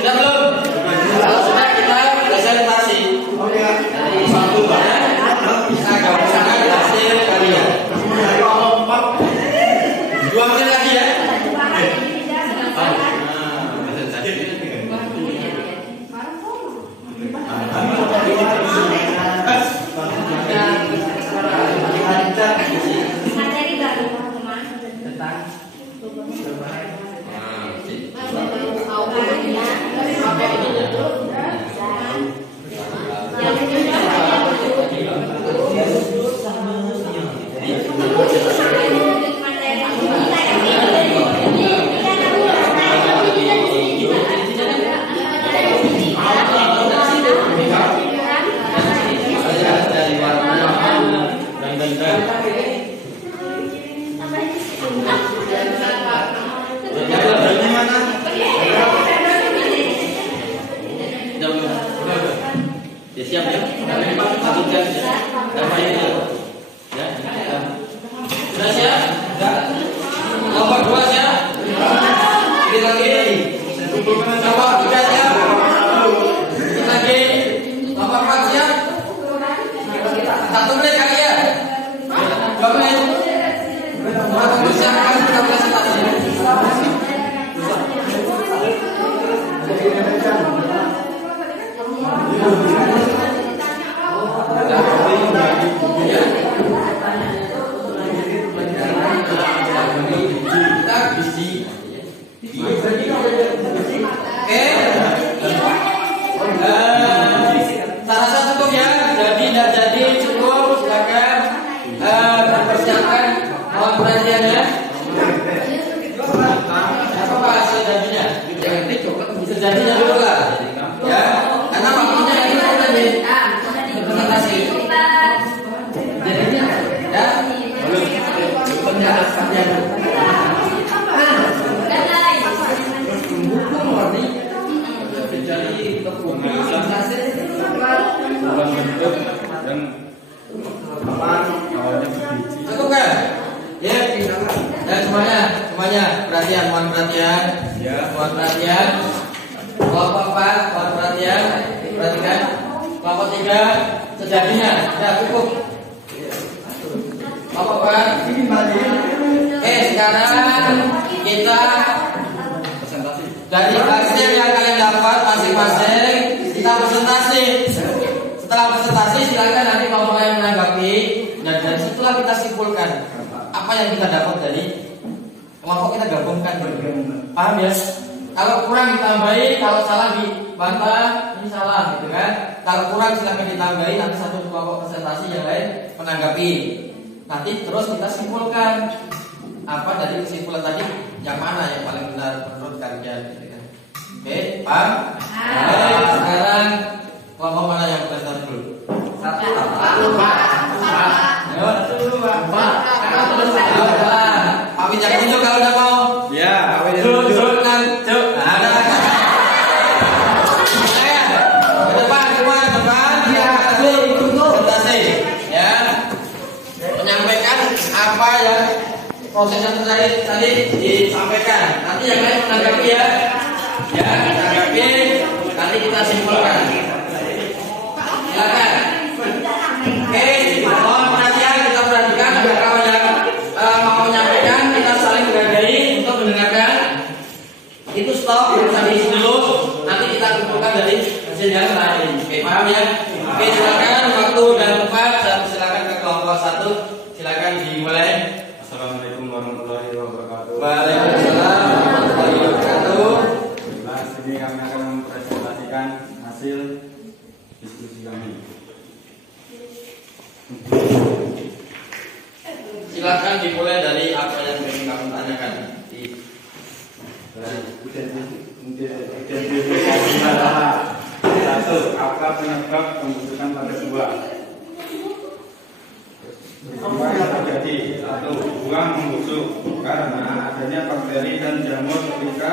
Sudah belum? Kalau sudah kita presentasi. Kita gabungkan hasil kalian. 2 menit lagi ya. Ya siap ya. Lanjutkan ya. Ya. Sudah siap? Nomor 2 siap? Ini lagi. Nomor 3 siap? Ini lagi. Nomor 4 siap? 1 menit kali ya? 2 menit. Baru siap kan kita presentasi. Saya rasa cukup ya. Jadi tidak jadi cukup. Silakan persiapkan mohon perhatiannya. Apa hasil jadinya? Sejadinya dulu lah. Ya, karena waktunya ini tadi presentasi. Jadinya ya. Cukup kan? Ya, dan semuanya perhatian, mohon perhatian, mohon perhatian. Kelompok 4, mohon perhatian, perhatikan. Kelompok 3, terjadinya. Ya cukup. Apa? Sekarang kita dari hasil yang kalian dapat masing-masing kita presentasi. Setelah presentasi silakan nanti kalau kalian menanggapi dan dari situlah kita simpulkan apa yang kita dapat dari kelompok kita gabungkan. Paham ya? Kalau kurang ditambahi, kalau salah dibantah, ini salah gitu kan. Kalau kurang silakan ditambahi, nanti satu kelompok presentasi yang lain menanggapi. Nanti terus kita simpulkan apa dari kesimpulan tadi yang mana yang paling benar menurut kalian gitu kan. Oke, paham? Sekarang kelompok mana yang presentasi dulu? Satu. Pamit yang tunjuk kalau udah mau. Ya, awal yang Cuk. Ada. Ke depan semua, depan. Ya, presentasi. Ya. Menyampaikan apa yang proses yang tadi disampaikan. Nanti yang lain menanggapi ya. Ya, menanggapi. Nanti kita simpulkan. Silakan. Oke, mohon perhatian, kita perhatikan agar kawan yang mau menyampaikan kita saling menghargai untuk mendengarkan. Itu stop, bisa diisi dulu. Nanti kita kumpulkan dari hasil yang lain. Oke, paham ya? Oke, silakan waktu dan tempat. Silakan ke kelompok 1. Silakan dimulai. Assalamualaikum warahmatullahi wabarakatuh. Waalaikumsalam warahmatullahi wabarakatuh. Nah, sini kami akan mempresentasikan hasil diskusi kami. Silakan dimulai dari apa yang ingin kamu tanyakan. Satu, apa penyebab pembusukan pada buah? Apa yang terjadi? Satu, buah membusuk karena adanya bakteri dan jamur ketika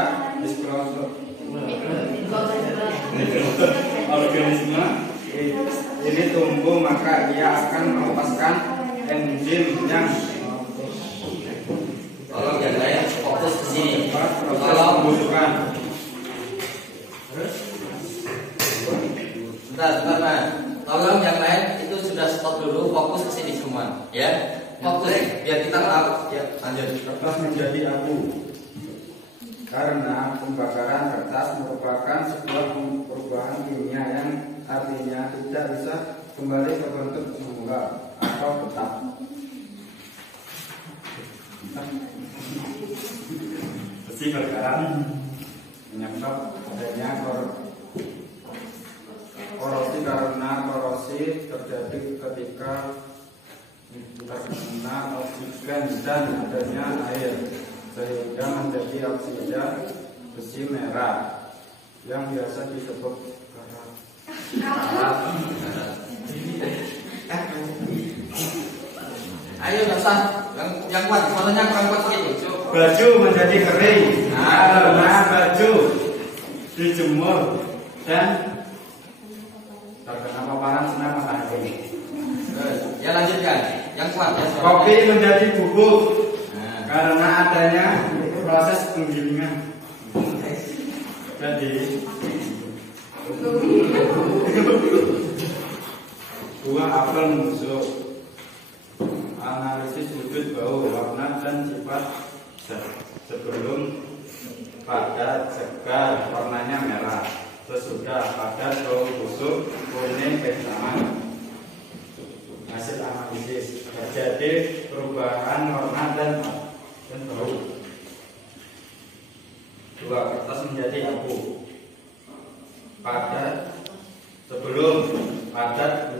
organisme ini tumbuh, maka ia akan melepaskan enzim yang Tolong yang lain fokus ke sini. proses pembusukan. Sebentar, Pak. Tolong yang lain itu sudah stop dulu, fokus ke sini semua, ya. Fokus biar kita tahu. Ya, lanjut. Kertas menjadi abu karena pembakaran kertas merupakan sebuah perubahan kimia yang artinya tidak bisa kembali ke bentuk semula atau tetap. Besi berkarat menyebab adanya korosi karena korosi terjadi ketika terkena oksigen dan adanya air sehingga menjadi oksida besi merah yang biasa disebut karat. Ayo dasar yang kuat, suaranya kurang kuat sedikit. Baju menjadi kering karena baju dijemur dan terkena paparan sinar matahari. Ya lanjutkan, yang kuat ya. Kopi menjadi bubuk karena adanya proses penggilingan. Jadi buah apel membusuk. Analisis sudut bau, warna dan sifat sebelum padat segar warnanya merah, sesudah padat bau busuk kuning kehilaman. Hasil analisis terjadi perubahan warna dan bau. Dua, kertas menjadi abu. Padat sebelum padat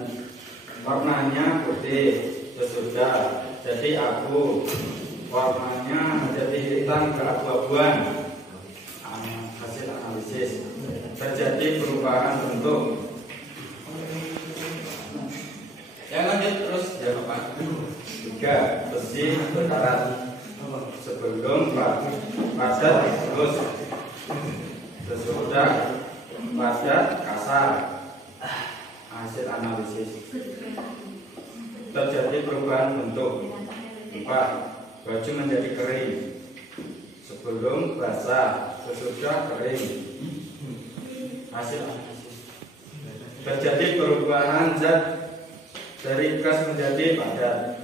warnanya putih, sesudah jadi abu warnanya menjadi hitam keabu-abuan. Hasil analisis terjadi perubahan bentuk. Yang lanjut terus ya Bapak. 3, besi berkarat sebelum padat terus sesudah padat kasar. Hasil analisis terjadi perubahan bentuk. 4, baju menjadi kering sebelum basah, sesudah kering. Hasil analisis terjadi perubahan zat dari keras menjadi padat.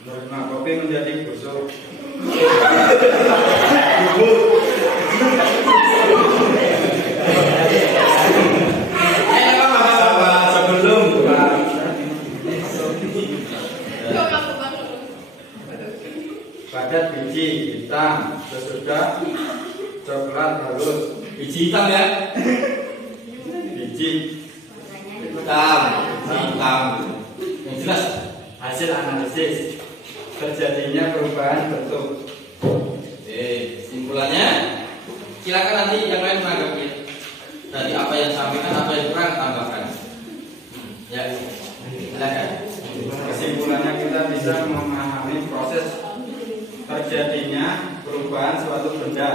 Menerima kopi menjadi busuk. Padat biji hitam, sesudah coklat halus. Biji hitam ya. Biji Hitam. Yang jelas. hasil analisis terjadinya perubahan bentuk. Oke, kesimpulannya silakan nanti yang lain menanggapi dari apa yang disampaikan, apa yang kurang tambahkan. Ya, silakan. Kesimpulannya kita bisa memahami proses terjadinya perubahan suatu benda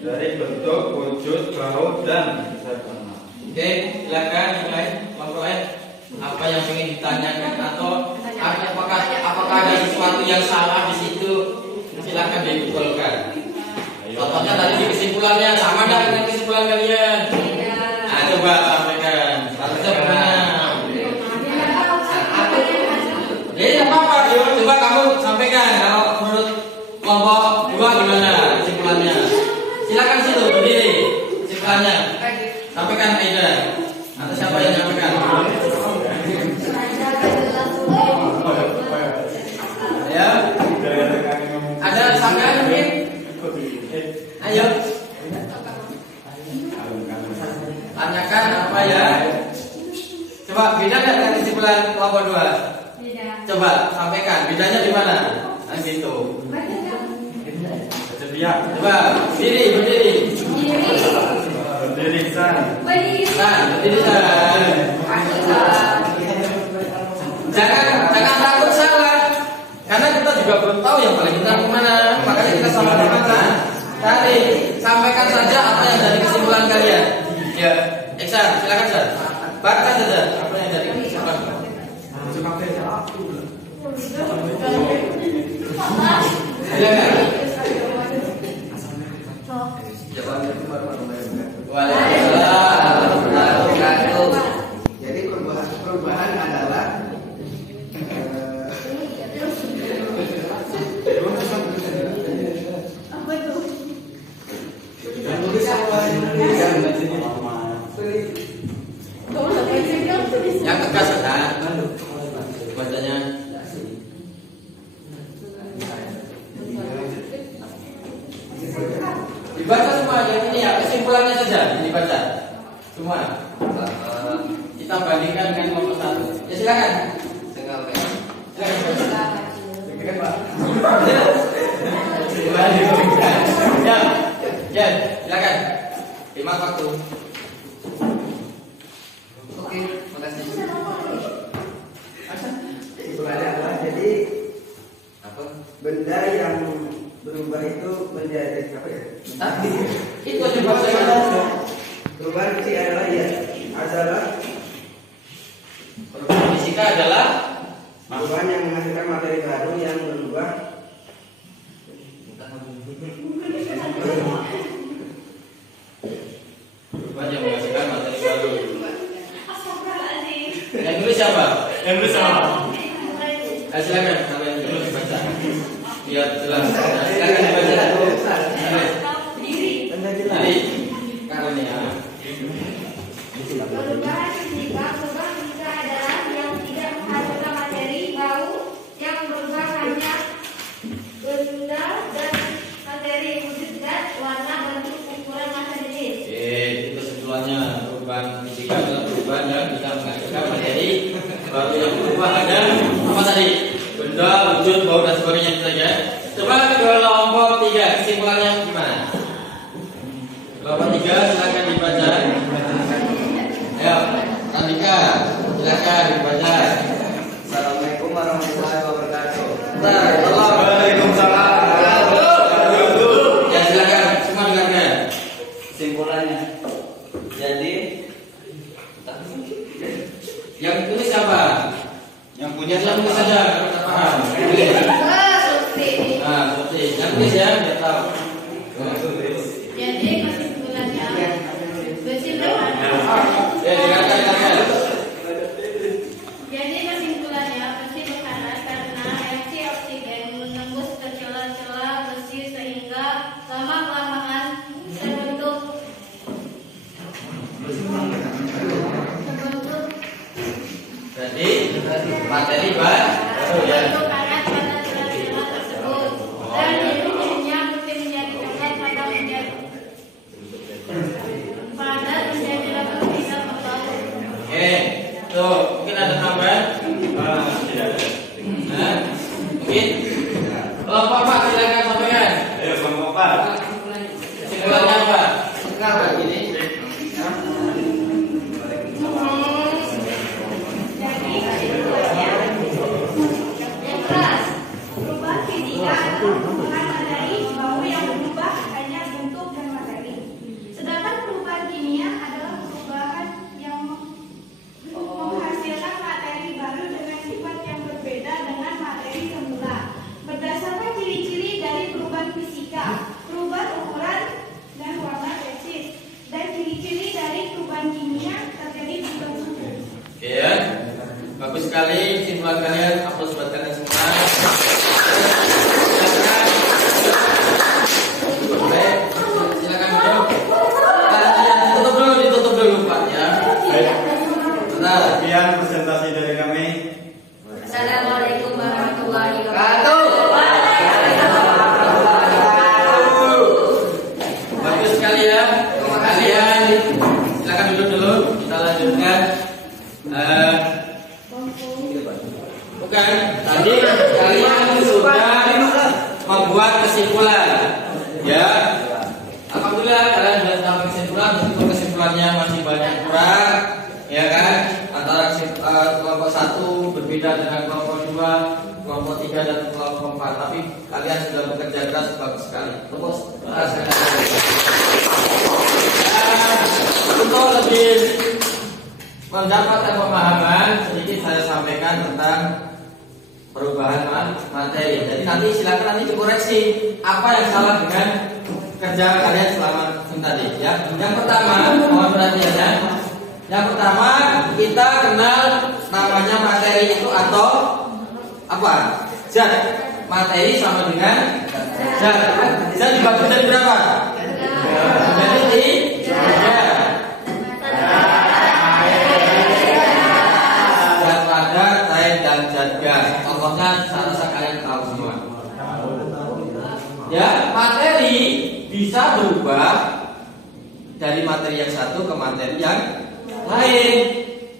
dari bentuk, wujud, bau, dan warna. Oke, silakan yang lain, kelompok lain. Apa yang ingin ditanyakan atau apakah ada sesuatu yang salah di situ? Silakan dibetulkan. Contohnya tadi di kesimpulannya sama nggak dengan kesimpulan kalian? Nah, coba sampaikan. Statusnya bagaimana? Jadi apa-apa, yuk coba kamu sampaikan kalau menurut kelompok 2 gimana kesimpulannya? Silakan situ berdiri. Kesimpulannya sampaikan Aida. Atau siapa yang sampaikan? Ya. Ada sampaikan mungkin? Ayo. Tanyakan apa ya? Coba beda nggak dengan kesimpulan kelompok 2? Coba sampaikan bedanya di mana? Nah gitu. Bersedia. Coba berdiri. Berdiri san. Berdiri san. Jangan takut salah. Karena kita juga belum tahu yang paling benar kemana. Makanya kita sama-sama cari. Sampaikan saja apa yang dari kesimpulan kalian. Ya, Iksan, silakan San. Baca saja apa yang dari kesimpulan. Silakan. Waalaikumsalam. Jadi perubahan adalah yang tegas kan? Bacanya. Dibaca semua yang ini ya, kesimpulannya saja dibaca semua. Kita bandingkan dengan kelompok 1. Ya silakan. Ya, silakan. 5 waktu. oke, makasih. Kesimpulannya adalah jadi Apa? benda yang berubah itu menjadi apa ya? Itu coba saya. Perubahan fisika adalah Perubahan fisika adalah perubahan yang menghasilkan materi baru yang berubah perubahan yang menghasilkan materi baru. Yang tulis siapa? Silakan kalian dulu dibaca. Biar jelas. Silakan dibaca. Jadi kalau ini ya. Perubahan fisika adalah yang tidak menghasilkan materi bau yang berubah hanya benda dan materi wujud dan warna bentuk ukuran masa jenis. Itu kesimpulannya perubahan fisika adalah perubahan yang tidak menghasilkan materi baru yang berubah hanya apa tadi? Benda, wujud, bau dan sebagainya itu saja. Coba kelompok 3 kesimpulannya gimana? Kelompok 3 silakan dibaca. Ayo, Andika, silakan dibaca. Assalamualaikum warahmatullahi wabarakatuh. Waalaikumsalam. Ya silakan, semua dengarkan. Kesimpulannya, jadi Yang tulis siapa? Yang punya tulis saja, kita paham. Nah, seperti yang tulis ya, biar tahu. Jadi kesimpulannya, kesimpulan materi baru ya. Untuk ayat pada sila-sila tersebut dan ciri-cirinya mesti menjadi ayat pada menjadi level 3 membaur. Oke, tuh mungkin ada tambahan? Tidak ada. Nah, mungkin kelompok Pak silakan sampaikan. Ayo kelompok Pak. Kesimpulannya apa? Sekarang ini. Jadi kesimpulannya yang keras perubahan fisika adalah perubahan materi bau yang berubah hanya bentuk dan materi. Sedangkan perubahan kimia adalah perubahan yang menghasilkan materi baru dengan sifat yang berbeda dengan materi semula. Berdasarkan ciri-ciri dari perubahan fisika, perubahan ukuran dan warna spesies, dan ciri-ciri dari perubahan kimia terjadi perubahan suhu. Oke ya. Bagus sekali kesimpulan kalian. Aplaus buat kalian semua. Baik, silakan duduk. Ditutup dulu Pak ya. Benar. Sekian presentasi dari kami. Assalamualaikum warahmatullahi wabarakatuh. Bagus sekali ya. Kalian silakan duduk dulu. Kita lanjutkan. Bukan. Tadi kalian sudah membuat kesimpulan. Ya. Alhamdulillah kalian sudah sampai kesimpulan. Meskipun kesimpulannya masih banyak kurang, ya kan? Antara kelompok 1 berbeda dengan kelompok 2, kelompok 3 dan kelompok 4. Tapi kalian sudah bekerja keras bagus sekali. Terus untuk lebih mendapatkan pemahaman sedikit saya sampaikan tentang perubahan materi. Jadi nanti silakan nanti dikoreksi apa yang salah dengan kerja kalian selama ini tadi. Ya. Yang pertama, mohon perhatiannya. Yang pertama kita kenal namanya materi itu atau apa? Zat. Materi sama dengan zat. Zat dibagi jadi berapa? Jadi 3. Zat padat, air dan zat gas. Contohnya saya rasa kalian tahu semua. Ya, materi bisa berubah dari materi yang satu ke materi yang lain.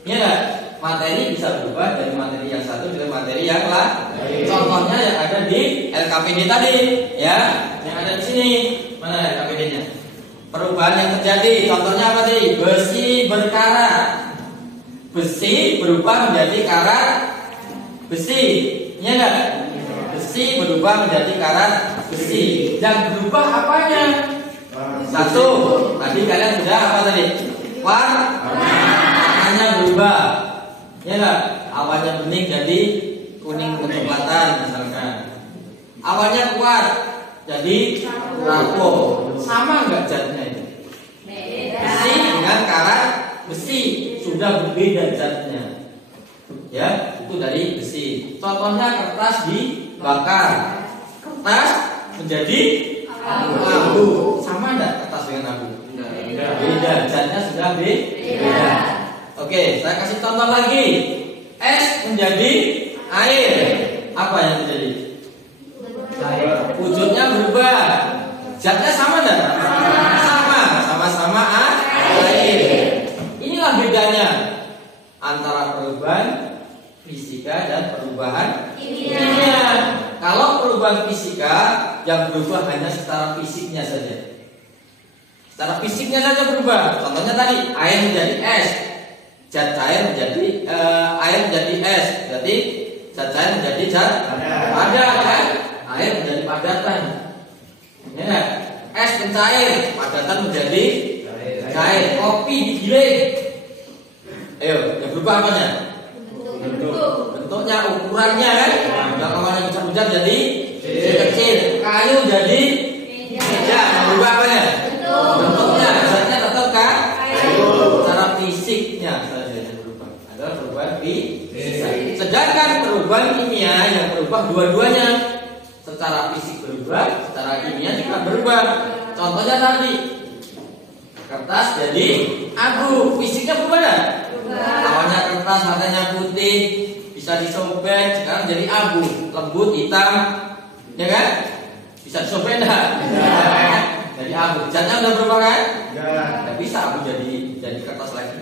Ya enggak? Materi bisa berubah dari materi yang satu ke materi yang lain. Contohnya yang ada di LKPD tadi, ya. Yang ada di sini. Mana LKPD-nya? Perubahan yang terjadi. Contohnya apa tadi? Besi berkarat. Besi berubah menjadi karat besi. Ya enggak? Besi berubah menjadi karat besi. Yang berubah apanya? Satu. Tadi kalian sudah apa tadi? Warnanya berubah. Ya enggak? Awalnya bening jadi kuning kecoklatan misalkan. Awalnya kuat jadi rapuh. Sama enggak zatnya itu? Besi dengan karat besi sudah berbeda zatnya. Ya, itu dari besi. Contohnya kertas dibakar. Kertas menjadi abu. Sama enggak kertas dengan abu? Beda, zatnya sudah beda. Oke, saya kasih contoh lagi. Es menjadi air. Apa yang terjadi? Wujudnya berubah. Zatnya sama enggak? Sama-sama air. Inilah bedanya antara perubahan fisika dan perubahan kimia. Kalau perubahan fisika yang berubah hanya secara fisiknya saja. Secara fisiknya saja berubah. Contohnya tadi air menjadi es, zat cair menjadi air menjadi es. Berarti zat cair menjadi zat padat kan? Air menjadi padatan. Ya, es mencair, padatan menjadi cair. Kopi digiling. Ayo, yang berubah apanya? Bentuknya, ukurannya kan? Yang awalnya besar-besar jadi kecil. Kayu jadi meja. Yang berubah apanya? Bentuknya, zatnya tetap kan? Secara fisiknya saja yang berubah. Adalah perubahan fisika. Sedangkan perubahan kimia yang berubah dua-duanya. Secara fisik berubah, secara kimia juga berubah. Contohnya tadi, kertas jadi abu. Fisiknya berubah. Awalnya kertas warnanya putih, bisa disobek sekarang jadi abu, lembut, hitam, ya kan? Bisa disobek enggak? Jadi abu. Zatnya udah berubah kan? Nggak bisa abu jadi kertas lagi.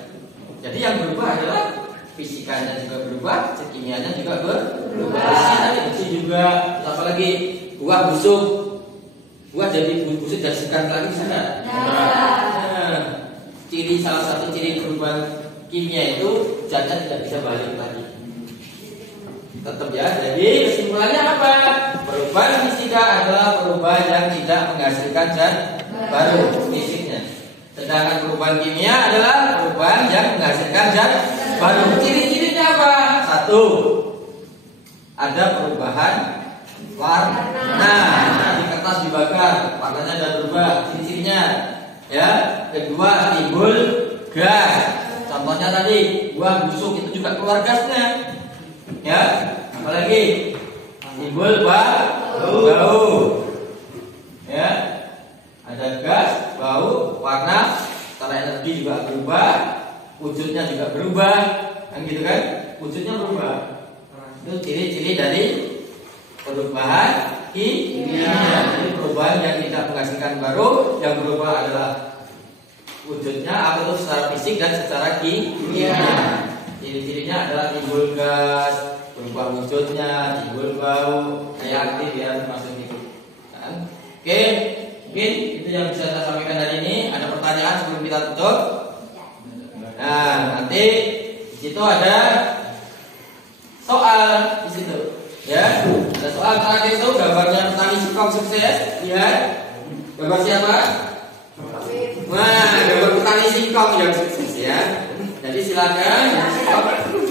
Jadi yang berubah adalah fisikanya juga berubah, kimianya juga berubah. Besi juga. Apa lagi? Buah busuk. Buah jadi busuk dan segar lagi sana. Ciri salah satu ciri perubahan kimia itu zatnya tidak bisa balik lagi. Tetap ya. Jadi kesimpulannya apa? Perubahan fisika adalah perubahan yang tidak menghasilkan zat baru fisiknya. Sedangkan perubahan kimia adalah perubahan yang menghasilkan zat baru. Ciri-cirinya apa? Satu, ada perubahan warna. Nah, di kertas dibakar, warnanya sudah berubah. Ciri-cirinya, ya. Kedua, timbul gas. Contohnya tadi, buah busuk itu juga keluar gasnya. Ya, apalagi timbul bau. Ya, ada gas, bau, warna, secara energi juga berubah, wujudnya juga berubah, kan gitu kan? Wujudnya berubah. Itu ciri-ciri dari perubahan kimia. Jadi perubahan yang tidak menghasilkan baru, yang berubah adalah wujudnya apa itu secara fisik dan secara kimia. Ciri-cirinya adalah timbul gas, berubah wujudnya, timbul bau, reaktif ya termasuk itu. Kan? Oke, mungkin itu yang bisa saya sampaikan hari ini. Ada pertanyaan sebelum kita tutup? Nah, nanti di situ ada soal di situ. Ya, ada soal terakhir itu gambarnya petani singkong sukses. Lihat, gambar siapa? Wah, gambar petani singkong yang sukses ya. Jadi silakan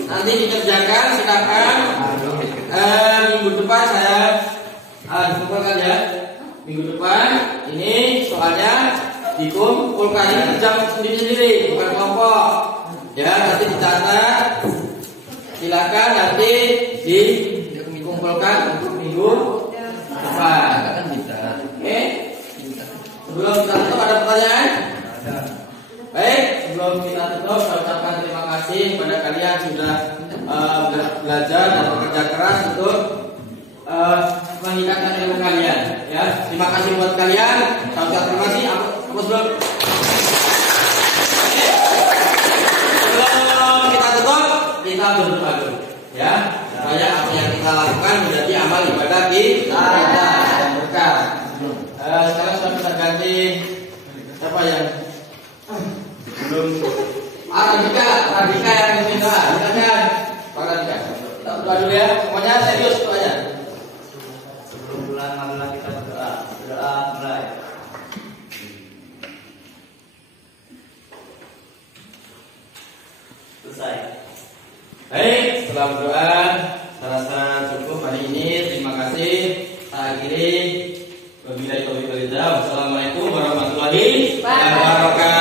nanti dikerjakan, silakan. Minggu depan saya dikumpulkan ya. Minggu depan ini soalnya dikumpulkan jam sendiri-sendiri, bukan kelompok. Ya, nanti dicatat. Silakan nanti dikumpulkan untuk minggu depan. Oke. Sebelum kita tutup ada pertanyaan? Baik, sebelum kita tutup saya ucapkan terima kasih kepada kalian sudah belajar dan bekerja keras untuk meningkatkan ilmu kalian. Ya, terima kasih buat kalian. Saya ucapkan terima kasih. Apa sebelum kita tutup, kita berdoa dulu. Ya, supaya apa yang kita lakukan menjadi amal ibadah kita dan berkah. Sekarang sudah kita ganti siapa yang belum Radika yang memimpin doa. Silakan Pak Radika. Kita berdoa dulu ya. Semuanya serius doanya. Sebelum bulan Ramadan kita berdoa. Doa mulai. Selesai. Baik, setelah berdoa saya rasa cukup hari ini. Terima kasih. Saya akhiri. Wassalamualaikum warahmatullahi wabarakatuh.